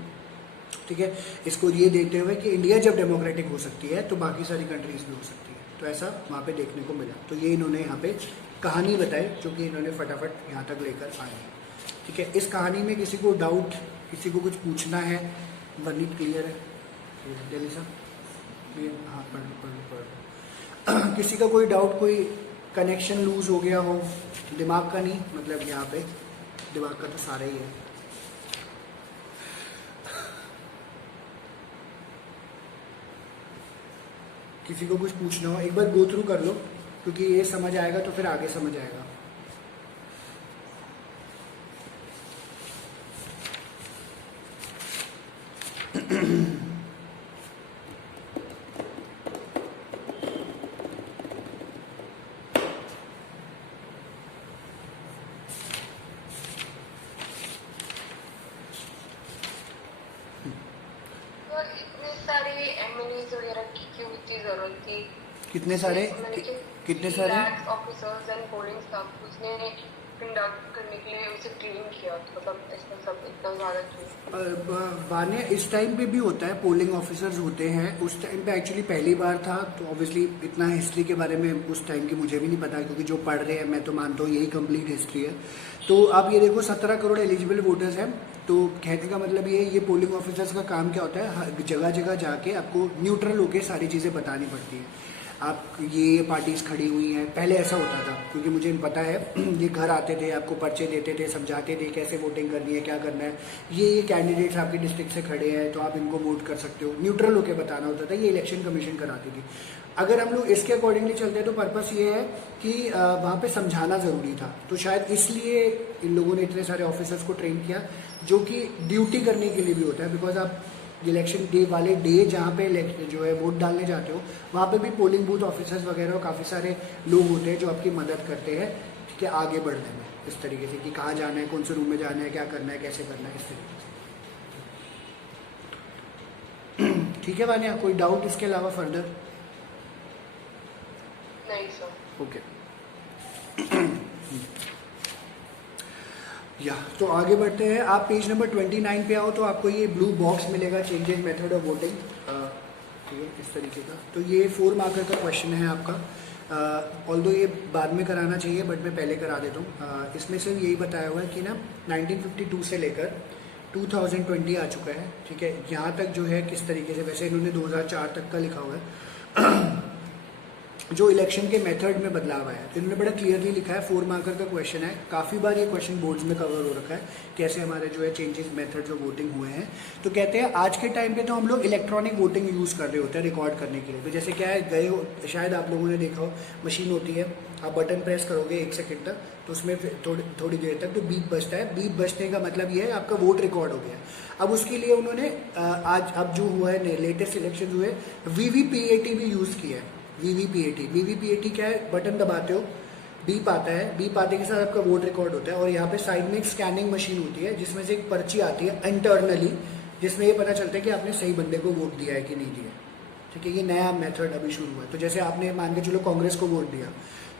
ठीक है, इसको ये देखते हुए कि इंडिया जब डेमोक्रेटिक हो सकती है तो बाकी सारी कंट्रीज भी हो सकती है, तो ऐसा वहाँ पे देखने को मिला। तो ये इन्होंने यहाँ पे कहानी बताई जो कि इन्होंने फटाफट यहाँ तक लेकर आए हैं। ठीक है, इस कहानी में किसी को डाउट, किसी को कुछ पूछना है? वर्णित क्लियर है? दिल्ली साहब, हाँ पढ़। किसी का कोई डाउट, कोई कनेक्शन लूज हो गया हो, दिमाग का नहीं, मतलब यहाँ पे दिमाग का तो सारा ही है। किसी को कुछ पूछना हो एक बार गो थ्रू कर लो, क्योंकि ये समझ आएगा तो फिर आगे समझ आएगा। तो इतने सारे एमएनएस वगैरह की क्यों इतनी जरूरत थी? कितने सारे कितने सारे ऑफिसर्स एंड पोलिंग स्टाफ उसने कंडक्ट करने के लिए उसे ट्रेन किया, तो मतलब इसमें सब इतना ज़्यादा क्यों? वान्य इस टाइम पे भी होता है, पोलिंग ऑफिसर्स होते हैं। उस टाइम पे एक्चुअली पहली बार था, तो ऑब्वियसली इतना हिस्ट्री के बारे में उस टाइम की मुझे भी नहीं पता, क्योंकि जो पढ़ रहे हैं मैं तो मानता हूँ यही कंप्लीट हिस्ट्री है। तो आप ये देखो 17 करोड़ एलिजिबल वोटर्स हैं, तो कहने का मतलब ये पोलिंग ऑफिसर्स का काम क्या होता है, हर जगह जगह जाके आपको न्यूट्रल होकर सारी चीज़ें बतानी पड़ती है। आप ये पार्टीज खड़ी हुई हैं, पहले ऐसा होता था, क्योंकि मुझे पता है ये घर आते थे, आपको पर्चे देते थे, समझाते थे कैसे वोटिंग करनी है, क्या करना है, ये कैंडिडेट्स आपके डिस्ट्रिक्ट से खड़े हैं तो आप इनको वोट कर सकते हो, न्यूट्रल होकर बताना होता था। ये इलेक्शन कमीशन कराती थी। अगर हम लोग इसके अकॉर्डिंगली चलते हैं तो पर्पस ये है कि वहाँ पे समझाना ज़रूरी था, तो शायद इसलिए इन लोगों ने इतने सारे ऑफिसर्स को ट्रेन किया, जो कि ड्यूटी करने के लिए भी होता है। बिकॉज आप इलेक्शन डे वाले डे जहाँ पे जो है वोट डालने जाते हो, वहाँ पे भी पोलिंग बूथ ऑफिसर्स वगैरह और काफ़ी सारे लोग होते हैं जो आपकी मदद करते हैं, ठीक है, आगे बढ़ने में, इस तरीके से कि कहाँ जाना है, कौन से रूम में जाना है, क्या करना है, कैसे करना है, इस तरीके से। ठीक है वानिया, कोई डाउट इसके अलावा फर्दर? नहीं सर। ओके या तो आगे बढ़ते हैं। आप पेज नंबर 29 पे आओ तो आपको ये ब्लू बॉक्स मिलेगा, चेंजेस मेथड ऑफ वोटिंग, ठीक है, इस तरीके का। तो ये 4 मार्कर का क्वेश्चन है आपका, ऑल्दो ये बाद में कराना चाहिए बट मैं पहले करा देता हूँ। इसमें सिर्फ यही बताया हुआ है कि ना 1952 से लेकर 2020 आ चुका है, ठीक है, यहाँ तक जो है किस तरीके से, वैसे इन्होंने 2004 तक का लिखा हुआ है जो इलेक्शन के मेथड में बदलाव आया, तो इन्होंने बड़ा क्लियरली लिखा है। 4 मार्कर का क्वेश्चन है, काफ़ी बार ये क्वेश्चन बोर्ड्स में कवर हो रखा है, कैसे हमारे जो है चेंजेस मेथड जो वोटिंग हुए हैं। तो कहते हैं आज के टाइम पे तो हम लोग इलेक्ट्रॉनिक वोटिंग यूज़ कर रहे होते हैं रिकॉर्ड करने के लिए। तो जैसे क्या है, गए हो, शायद आप लोगों ने देखा हो, मशीन होती है, आप बटन प्रेस करोगे 1 सेकेंड तक, तो उसमें थोड़ी देर तक तो बीप बजता है। बीप बजने का मतलब ये है आपका वोट रिकॉर्ड हो गया। अब उसके लिए उन्होंने आज अब जो हुआ है लेटेस्ट इलेक्शन हुए, VVPAT भी यूज़ किया है। VVPAT क्या है, बटन दबाते हो, बीप आता है, बीप आते के साथ आपका वोट रिकॉर्ड होता है, और यहाँ पे साइड में एक स्कैनिंग मशीन होती है जिसमें से एक पर्ची आती है इंटरनली, जिसमें ये पता चलता है कि आपने सही बंदे को वोट दिया है कि नहीं दिया। ठीक है, ये नया मेथड अभी शुरू हुआ है। तो जैसे आपने मान के चलो कांग्रेस को वोट दिया,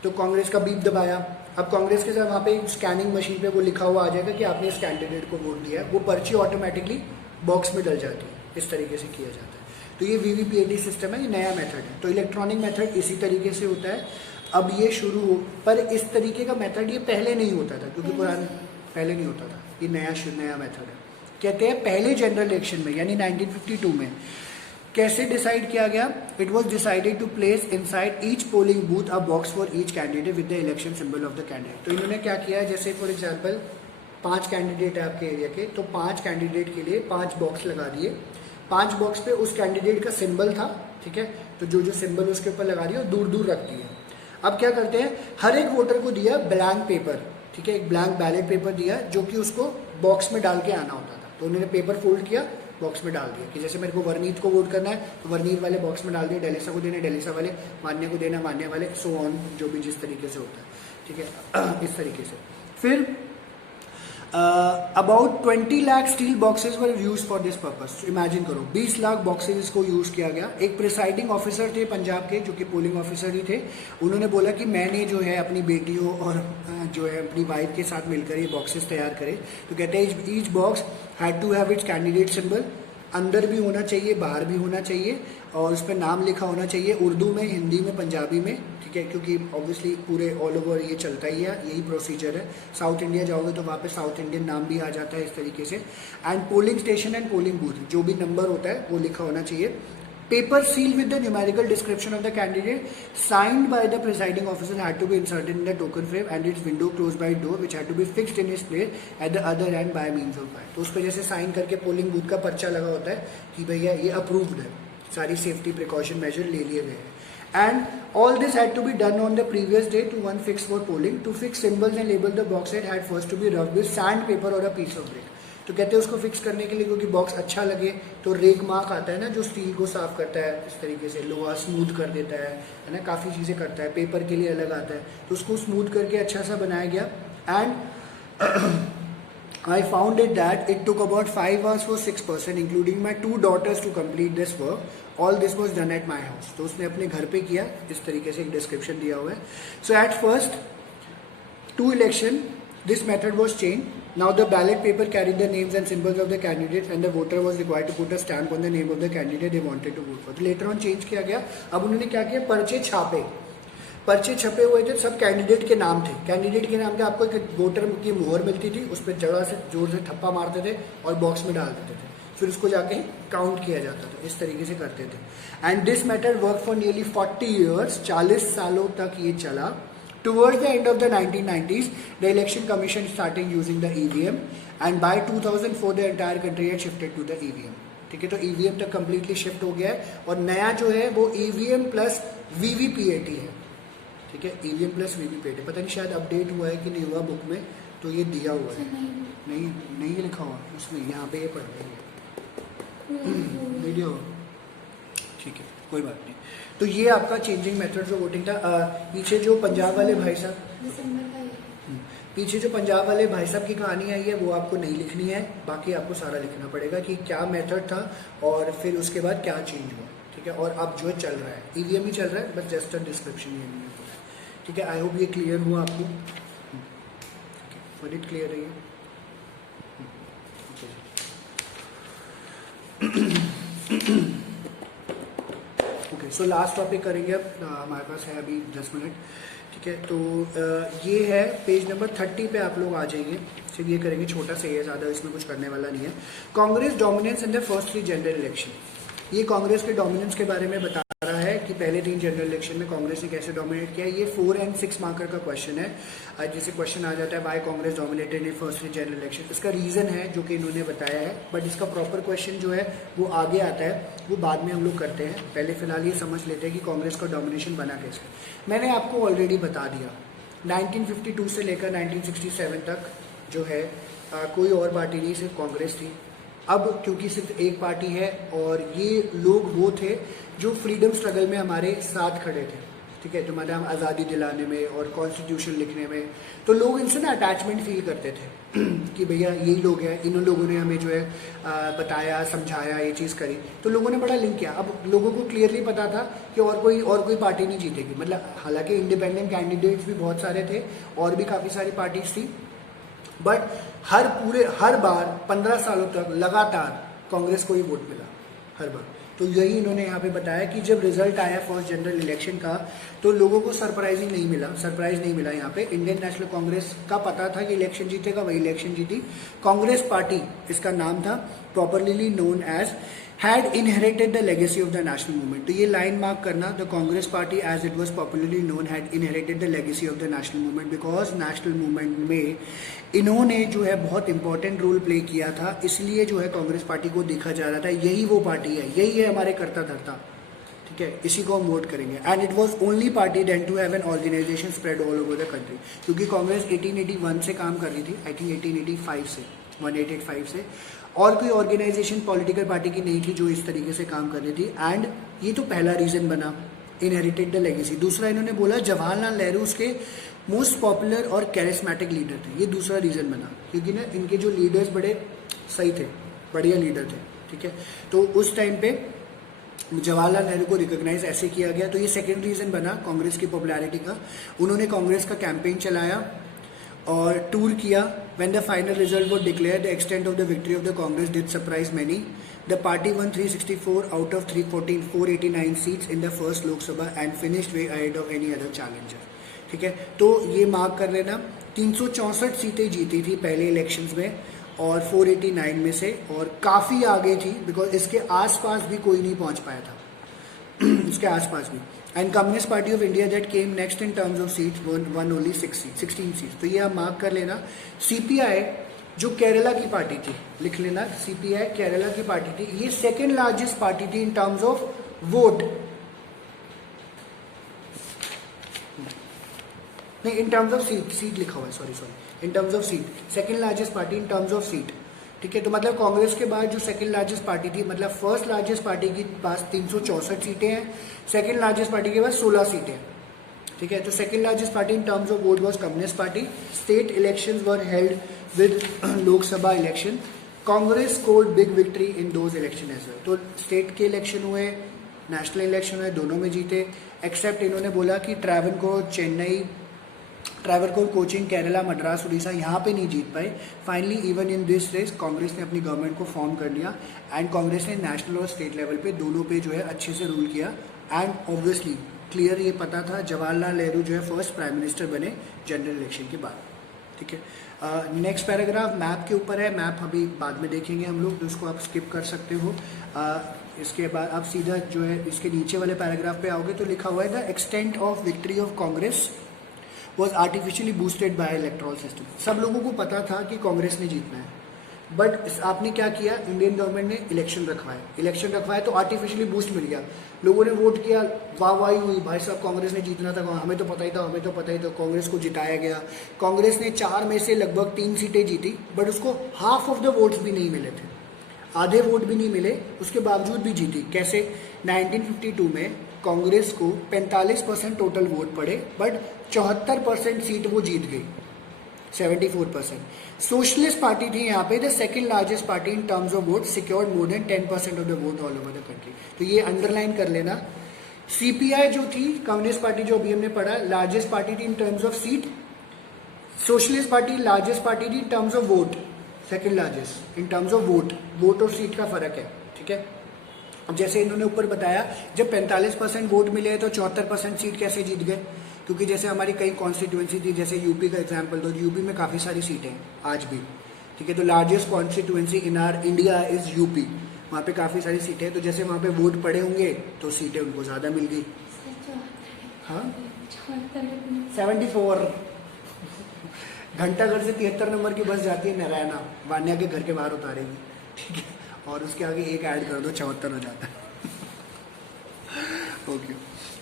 तो कांग्रेस का बीप दबाया, अब कांग्रेस के साथ वहाँ पे स्कैनिंग मशीन पे वो लिखा हुआ आ जाएगा कि आपने इस कैंडिडेट को वोट दिया है, वो पर्ची ऑटोमेटिकली बॉक्स में डल जाती है। इस तरीके से किया जाता है। तो ये VVPAT सिस्टम है, ये नया मेथड है। तो इलेक्ट्रॉनिक मेथड इसी तरीके से होता है। अब ये शुरू हो, पर इस तरीके का मेथड ये पहले नहीं होता था, क्योंकि पुराने पहले नहीं होता था, ये नया मेथड है। कहते हैं पहले जनरल इलेक्शन में यानी 1952 में कैसे डिसाइड किया गया, it was decided to place inside each polling booth a box for each candidate with the election symbol of the candidate. तो इन्होंने क्या किया है, जैसे फॉर एग्जाम्पल 5 कैंडिडेट है आपके एरिया के, तो 5 कैंडिडेट के लिए 5 बॉक्स लगा दिए। 5 बॉक्स पे उस कैंडिडेट का सिंबल था, ठीक है, तो जो सिंबल उसके ऊपर लगा दिया दूर दूर रख दिया। अब क्या करते हैं, हर एक वोटर को दिया ब्लैंक पेपर, ठीक है, एक ब्लैंक बैलेट पेपर दिया जो कि उसको बॉक्स में डाल के आना होता था। तो उन्होंने पेपर फोल्ड किया, बॉक्स में डाल दिया कि जैसे मेरे को वर्नीत को वोट करना है तो वर्नीत वाले बॉक्स में डाल दिया, डेलिसा को देना डेलिसा वाले, मान्य को देना मान्य वाले, सो ऑन, जो भी जिस तरीके से होता है, ठीक है, इस तरीके से। फिर about 20 lakh steel boxes were use for this purpose. Imagine करो 20 लाख बॉक्सेस को यूज किया गया। एक प्रिसाइडिंग ऑफिसर थे पंजाब के जो कि पोलिंग ऑफिसर ही थे, उन्होंने बोला कि मैंने जो है अपनी बेटियों और जो है अपनी वाइफ के साथ मिलकर ये बॉक्सेस तैयार करे। तो कहते हैं each box had to have its candidate symbol, अंदर भी होना चाहिए बाहर भी होना चाहिए, और उस पर नाम लिखा होना चाहिए उर्दू में, हिंदी में, पंजाबी में, ठीक है, क्योंकि ऑब्वियसली पूरे ऑल ओवर ये चलता ही है, यही प्रोसीजर है। साउथ इंडिया जाओगे तो वहाँ पे साउथ इंडियन नाम भी आ जाता है इस तरीके से। And polling station and polling booth जो भी नंबर होता है वो लिखा होना चाहिए। Paper sealed with the numerical description of the candidate, signed by the presiding officer, had to be inserted in the token frame and its window closed by door, which had to be fixed in its place at the other end by means of wire. तो उस पर जैसे sign करके polling booth का पर्चा लगा होता है कि भैया ये अप्रूव्ड है, सारी सेफ्टी प्रिकॉशन मेजर ले लिए गए हैं। And all this had to be done on the previous day to one fixed for polling. To fix symbols and label the box, it had first to be rubbed with sandpaper or a piece of brick. तो कहते हैं उसको fix करने के लिए, क्योंकि box अच्छा लगे तो रेक मार्क आता है ना जो स्टील को साफ करता है, इस तरीके से लोहा स्मूथ कर देता है ना, काफ़ी चीज़ें करता है, पेपर के लिए अलग आता है, तो उसको स्मूथ करके अच्छा सा बनाया गया। And I found it that it took about 5 hours for 6 person, including my 2 daughters, to complete this work. All this was done at my house. तो उसने अपने घर पे किया, इस तरीके से एक डिस्क्रिप्शन दिया हुआ है। So at first, 2 election, this method was changed. Now the ballot paper carried the names and symbols of the candidates, and the voter was required to put a stamp on the name of the candidate they wanted to vote for. तो later on change किया गया। अब उन्होंने क्या किया, पर्चे छापे, पर्चे छपे हुए थे, सब कैंडिडेट के नाम थे। कैंडिडेट के नाम पे आपको एक वोटर की मोहर मिलती थी, उस पर जगह से जोर से ठप्पा मारते थे और बॉक्स में डाल देते थे, फिर उसको जाके काउंट किया जाता था, इस तरीके से करते थे। And this method work for nearly 40 years, 40 सालों तक ये चला। Towards the end of the 1990s, the Election Commission started using the EVM, and by 2004 the entire country had shifted to the EVM. ठीक है, तो EVM तक completely shift हो गया है, और नया जो है वो EVM plus VVPAT है। ठीक है, EVM plus VVPAT, पता नहीं शायद अपडेट हुआ है कि नहीं हुआ बुक में, तो ये दिया हुआ है, नहीं लिखा हुआ उसमें, यहाँ पे ये पढ़ रहे हैं वीडियो, ठीक है, कोई बात नहीं। तो ये आपका चेंजिंग मेथड जो वोटिंग था। पीछे जो पंजाब वाले भाई साहब, पीछे जो पंजाब वाले भाई साहब की कहानी आई है वो आपको नहीं लिखनी है, बाकी आपको सारा लिखना पड़ेगा कि क्या मेथड था और फिर उसके बाद क्या चेंज हुआ। ठीक है, और अब जो चल रहा है ईवीएम ही चल रहा है, बस जस्ट अ डिस्क्रिप्शन ये नहीं है। ठीक है, आई होप ये क्लियर हुआ आपको। व्हाट इट क्लियर है ये। ओके, सो लास्ट टॉपिक करेंगे अब, हमारे पास है अभी 10 मिनट। ठीक है, तो ये है पेज नंबर 30 पे आप लोग आ जाइए। सिर्फ ये करेंगे, छोटा सा ये, ज़्यादा इसमें कुछ करने वाला नहीं है। Congress dominance in the first 3 general election. ये कांग्रेस के डोमिनेंस के बारे में बता रहा है कि पहले 3 जनरल इलेक्शन में कांग्रेस ने कैसे डोमिनेट किया। ये 4 और 6 मार्कर का क्वेश्चन है। जैसे क्वेश्चन आ जाता है why Congress dominated in first 3 general election, इसका रीज़न है जो कि इन्होंने बताया है, बट इसका प्रॉपर क्वेश्चन जो है वो आगे आता है, वो बाद में हम लोग करते हैं। पहले फिलहाल ये समझ लेते हैं कि कांग्रेस का डोमिनेशन बना कैसे। मैंने आपको ऑलरेडी बता दिया, 1952 से लेकर 1967 तक जो है कोई और पार्टी नहीं, सिर्फ कांग्रेस थी। अब क्योंकि सिर्फ एक पार्टी है और ये लोग वो थे जो फ्रीडम स्ट्रगल में हमारे साथ खड़े थे। ठीक है, तो मतलब आज़ादी दिलाने में और कॉन्स्टिट्यूशन लिखने में, तो लोग इनसे ना अटैचमेंट फील करते थे कि भैया यही लोग हैं, इन लोगों ने हमें जो है बताया, समझाया, ये चीज़ करी, तो लोगों ने बड़ा लिंक किया। अब लोगों को क्लियरली पता था कि और कोई पार्टी नहीं जीतेगी। मतलब हालांकि इंडिपेंडेंट कैंडिडेट्स भी बहुत सारे थे और भी काफ़ी सारी पार्टीज थी, बट हर बार 15 सालों तक लगातार कांग्रेस को ही वोट मिला, हर बार। तो यही इन्होंने यहाँ पे बताया कि जब रिजल्ट आया फर्स्ट जनरल इलेक्शन का, तो लोगों को सरप्राइज नहीं मिला यहाँ पे। इंडियन नेशनल कांग्रेस का पता था कि इलेक्शन जीतेगा, वही इलेक्शन जीती। कांग्रेस पार्टी इसका नाम था, properly known as had inherited the legacy of the national movement। तो ये लाइन मार्क करना, the Congress party as it was popularly known had inherited the legacy of the national movement, because national movement में इन्होंने जो है बहुत important role play किया था, इसलिए जो है कांग्रेस पार्टी को देखा जा रहा था यही वो पार्टी है, यही है हमारे कर्ता धर्ता। ठीक ठीक है, इसी को हम वोट करेंगे। And it was only party then to have an organisation spread all over the country, क्योंकि कांग्रेस 1881 से काम कर रही थी, आई थिंक 1885 से 1885 से, और कोई ऑर्गेनाइजेशन पॉलिटिकल पार्टी की नहीं थी जो इस तरीके से काम कर रही थी। एंड ये तो पहला रीज़न बना, इनहेरिटेड द लेगेसी। दूसरा इन्होंने बोला जवाहरलाल नेहरू उसके मोस्ट पॉपुलर और कैरिस्मेटिक लीडर थे, ये दूसरा रीज़न बना, क्योंकि ना इनके जो लीडर्स बड़े सही थे, बढ़िया लीडर थे, ठीक है। तो उस टाइम पे जवाहरलाल नेहरू को रिकॉग्नाइज ऐसे किया गया, तो ये सेकेंड रीज़न बना कांग्रेस की पॉपुलैरिटी का। उन्होंने कांग्रेस का कैंपेन चलाया और टूर किया। When the final result was declare the extent of the victory of the Congress did surprise many. The party one 364 out of 489 seats in the first Lok Sabha and finished way ahead of any other challenger, ठीक है। तो ये mark कर लेना, 364 सीटें जीती थी पहले इलेक्शंस में और 489 में से, और काफ़ी आगे थी बिकॉज इसके आसपास भी कोई नहीं पहुंच पाया था इसके आसपास भी। And communist party of India that came next in terms of seats one only 16 seats. तो ये आप मार्क कर लेना। सीपीआई जो केरला की पार्टी थी, लिख लेना, सीपीआई केरला की पार्टी थी, ये सेकेंड लार्जेस्ट पार्टी थी इन टर्म्स ऑफ वोट, नहीं इन टर्म्स ऑफ सीट लिखा हुआ है, sorry in terms of seat, second largest party in terms of seat, ठीक है। तो मतलब कांग्रेस के बाद जो सेकेंड लार्जेस्ट पार्टी थी, मतलब फर्स्ट लार्जेस्ट पार्टी के पास 364 सीटें हैं, सेकेंड लार्जेस्ट पार्टी के पास 16 सीटें, ठीक है। तो second largest party in terms of vote was communist party. State elections were held with Lok Sabha election. Congress scored big victory in those election as well. तो स्टेट के इलेक्शन हुए, नेशनल इलेक्शन हुए, दोनों में जीते, एक्सेप्ट इन्होंने बोला कि ट्रैवनकोर चेन्नई, ट्रैवनकोर कोचिंग केरला मद्रास उड़ीसा यहाँ पे नहीं जीत पाए। Finally even in this race Congress ने अपनी गवर्नमेंट को फॉर्म कर लिया एंड कांग्रेस ने नेशनल और स्टेट लेवल पे दोनों पे जो है अच्छे से रूल किया। एंड ऑब्वियसली क्लियर ये पता था जवाहरलाल नेहरू जो है फर्स्ट प्राइम मिनिस्टर बने जनरल इलेक्शन के बाद, ठीक है। नेक्स्ट पैराग्राफ मैप के ऊपर है, मैप अभी बाद में देखेंगे हम लोग, तो इसको आप स्किप कर सकते हो। इसके बाद आप सीधा जो है इसके नीचे वाले पैराग्राफ पे आओगे तो लिखा हुआ है the extent of victory of Congress was artificially boosted by electoral system. सब लोगों को पता था कि कांग्रेस ने जीतना है, बट आपने क्या किया, इंडियन गवर्नमेंट ने इलेक्शन रखवाया तो आर्टिफिशियली बूस्ट मिल गया, लोगों ने वोट किया, वाहवाही हुई, भाई साहब कांग्रेस ने जीतना था, हमें तो पता ही था, कांग्रेस को जिताया गया। कांग्रेस ने 4 में से लगभग 3 सीटें जीती, बट उसको हाफ ऑफ द वोट्स भी नहीं मिले थे, आधे वोट भी नहीं मिले, उसके बावजूद भी जीती। कैसे? 1952 में कांग्रेस को 45% टोटल वोट पड़े, बट 74% सीट वो जीत गई, 74%। सोशलिस्ट पार्टी थी यहाँ पे, the second largest party in terms of vote, secured more than 10% of the vote all over the country. तो ये अंडरलाइन कर लेना। सीपीआई जो थी, कम्युनिस्ट पार्टी जो अभी हमने पढ़ा, लार्जेस्ट पार्टी थी in terms of seat. Socialist party largest party थी in terms of vote, second largest in terms of vote और सीट का फर्क है, ठीक है। अब जैसे इन्होंने ऊपर बताया, जब 45% वोट मिले तो 74% सीट कैसे जीत गए, क्योंकि जैसे हमारी कई कॉन्स्टिट्यूएंसी थी, जैसे यूपी का एग्जांपल दो, यूपी में काफ़ी सारी सीटें आज भी, ठीक है। तो largest constituency in R India is UP, वहाँ पे काफ़ी सारी सीटें हैं, तो जैसे वहाँ पे वोट पड़े होंगे तो सीटें उनको ज़्यादा मिल गई। हाँ 74 घंटाघर से 73 नंबर की बस जाती है नारायणा, वान्या के घर के बाहर उतारेगी, ठीक है, और उसके आगे एक ऐड कर दो, 74 हो जाता है। ओके,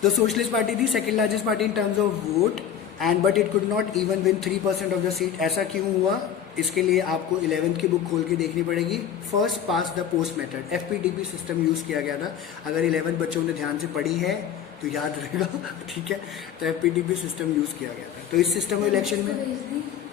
तो सोशलिस्ट पार्टी थी second largest party in terms of vote and but it could not even win 3% of the seat. ऐसा क्यों हुआ? इसके लिए आपको 11th की बुक खोल के देखनी पड़ेगी। First pass the post method, FPDP system use किया गया था। अगर 11th बच्चों ने ध्यान से पढ़ी है तो याद रहेगा, ठीक है। तो FPDP सिस्टम यूज किया गया था। तो इस सिस्टम में इलेक्शन में,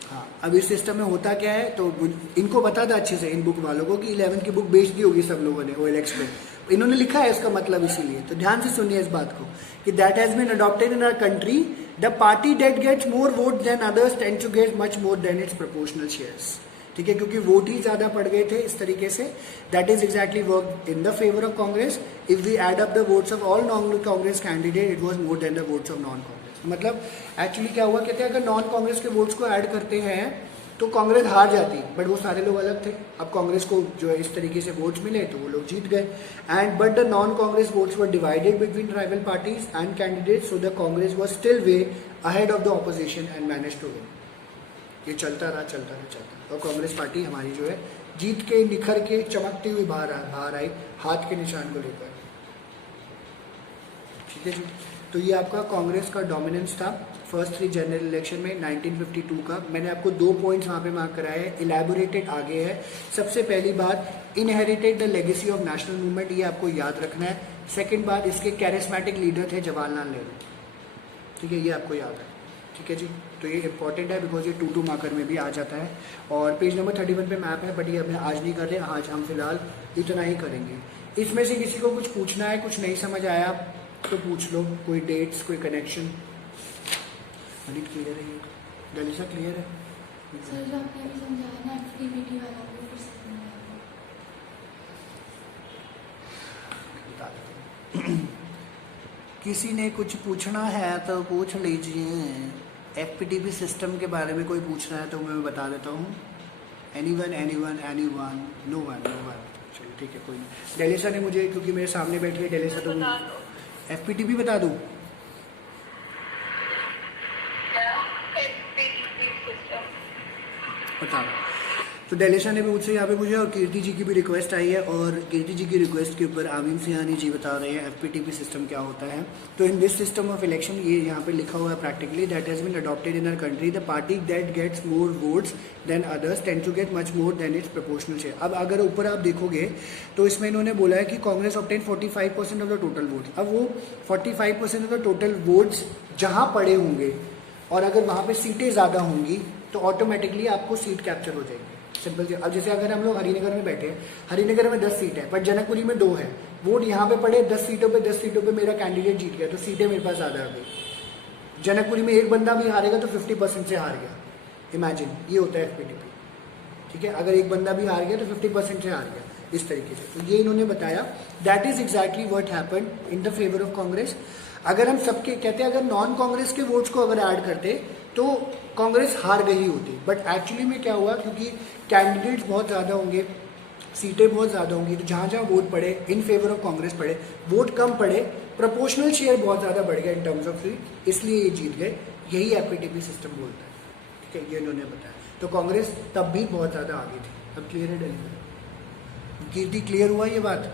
हाँ, अब इस सिस्टम में होता क्या है, तो इनको बता था अच्छे से इन बुक वालों को कि 11th की बुक बेच दी होगी सब लोगों ने OLX पे, इन्होंने लिखा है इसका मतलब, इसीलिए। तो ध्यान से सुनिए इस बात को कि that has been adopted in our country, the party that gets more vote than others tend to get much more than its proportional shares, ठीक है, क्योंकि वोट ही ज्यादा पड़ गए थे इस तरीके से। That is exactly work in the favour of Congress. If we add up the votes of all non Congress candidate, it was more than the votes of non Congress. मतलब एक्चुअली क्या हुआ, कहते हैं अगर नॉन कांग्रेस के वोट्स को ऐड करते हैं तो कांग्रेस हार जाती, बट वो सारे लोग अलग थे। अब कांग्रेस को जो है इस तरीके से वोट्स मिले तो वो लोग जीत गए। And but the non Congress votes were divided between rival parties and candidates, so the Congress was still way ahead of the opposition and managed to win. ये चलता रहा और कांग्रेस पार्टी हमारी जो है जीत के, निखर के, चमकती हुई बाहर आई हाथ के निशान को लेकर। ठीक है जी। तो ये आपका कांग्रेस का डोमिनेंस था फर्स्ट 3 जनरल इलेक्शन में 1952 का। मैंने आपको 2 पॉइंट्स वहाँ पे मार्क कराए हैं, इलेबोरेटेड आगे है। सबसे पहली बात, inherited the legacy of national movement, ये आपको याद रखना है। सेकंड बात, इसके कैरिस्मेटिक लीडर थे जवाहरलाल नेहरू, ठीक है, ये आपको याद है, ठीक है जी। तो ये इंपॉर्टेंट है बिकॉज ये 2-2 मार्कर में भी आ जाता है। और पेज नंबर 31 पे मैप है, बट ये हमें आज नहीं कर रहे, आज हम फिलहाल इतना ही करेंगे। इसमें से किसी को कुछ पूछना है, कुछ नहीं समझ आया तो पूछ लो, कोई डेट्स, कोई कनेक्शन। गणित क्लियर है, ये गलिसा क्लियर है? सर जो आपने अभी समझाया ना एक्टिविटी वाला वो फिर से समझाया। बता देता हूँ। किसी ने कुछ पूछना है तो पूछ लीजिए। एफपीटीपी सिस्टम के बारे में कोई पूछना है तो मैं बता देता हूँ। Anyone anyone anyone, no one no one. चलो ठीक है, कोई नहीं। डेलिसा ने मुझे, क्योंकि मेरे सामने बैठी है डेलिसा, तो एफपीटीपी बता दूँ? बता। तो डेलिसा ने भी मुझसे यहाँ पे मुझे और कीर्ति जी की भी रिक्वेस्ट आई है, और कीर्ति जी की रिक्वेस्ट के ऊपर आमीन सिहानी जी बता रहे हैं एफपीटीपी सिस्टम क्या होता है। तो in this system of election, ये यहाँ पे लिखा हुआ है practically, that has been adopted in our country, the party that gets more votes than others tend to get much more than its proportional share. अब अगर ऊपर आप देखोगे तो इसमें इन्होंने बोला है कि Congress obtain 45% of the total votes. अब वो 45% ऑफ द टोटल वोट्स जहाँ पड़े होंगे और अगर वहाँ पे सीटें ज़्यादा होंगी तो ऑटोमेटिकली आपको सीट कैप्चर हो जाएगी। सिंपल सी। अब जैसे अगर हम लोग हरिनगर में बैठे हैं, हरिनगर में 10 सीट है, बट जनकपुरी में 2 है, वोट यहाँ पे पड़े 10 सीटों पे मेरा कैंडिडेट जीत गया, तो सीटें मेरे पास ज़्यादा आ गई। जनकपुरी में एक बंदा भी हारेगा तो 50% से हार गया। इमेजिन, ये होता है एफपीटीपी, ठीक है। अगर एक बंदा भी हार गया तो 50% से हार गया, इस तरीके से। तो ये इन्होंने बताया, that is exactly what happened in the favour of Congress. अगर हम सबके कहते हैं, अगर नॉन कांग्रेस के वोट्स को अगर ऐड करते तो कांग्रेस हार गई होती, बट एक्चुअली में क्या हुआ, क्योंकि कैंडिडेट्स बहुत ज़्यादा होंगे, सीटें बहुत ज़्यादा होंगी, तो जहाँ जहाँ वोट पड़े इन फेवर ऑफ कांग्रेस पड़े, वोट कम पड़े, प्रोपोर्शनल शेयर बहुत ज़्यादा बढ़ गया इन टर्म्स ऑफ सीट, इसलिए ये जीत गए। यही एफपीटीपी सिस्टम बोलता है, ठीक है, ये इन्होंने बताया। तो कांग्रेस तब भी बहुत ज़्यादा आगे थी। अब क्लियर है डेली? कीर्ति, क्लियर हुआ ये बात?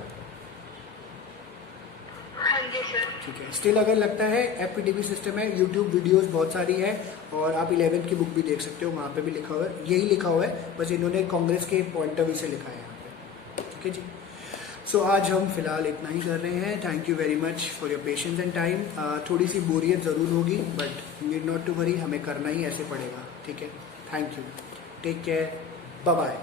ठीक है। स्टिल अगर लगता है एफपीटीपी सिस्टम है, यूट्यूब वीडियोस बहुत सारी है, और आप 11th की बुक भी देख सकते हो, वहाँ पे भी लिखा हुआ है, यही लिखा हुआ है, बस इन्होंने कांग्रेस के पॉइंट ऑफ व्यू से लिखा है यहाँ पे, ठीक है जी। सो आज हम फिलहाल इतना ही कर रहे हैं। Thank you very much for your patience and time. थोड़ी सी बोरियत ज़रूर होगी, but need not to worry, हमें करना ही ऐसे पड़ेगा, ठीक है। Thank you, take care, bye bye.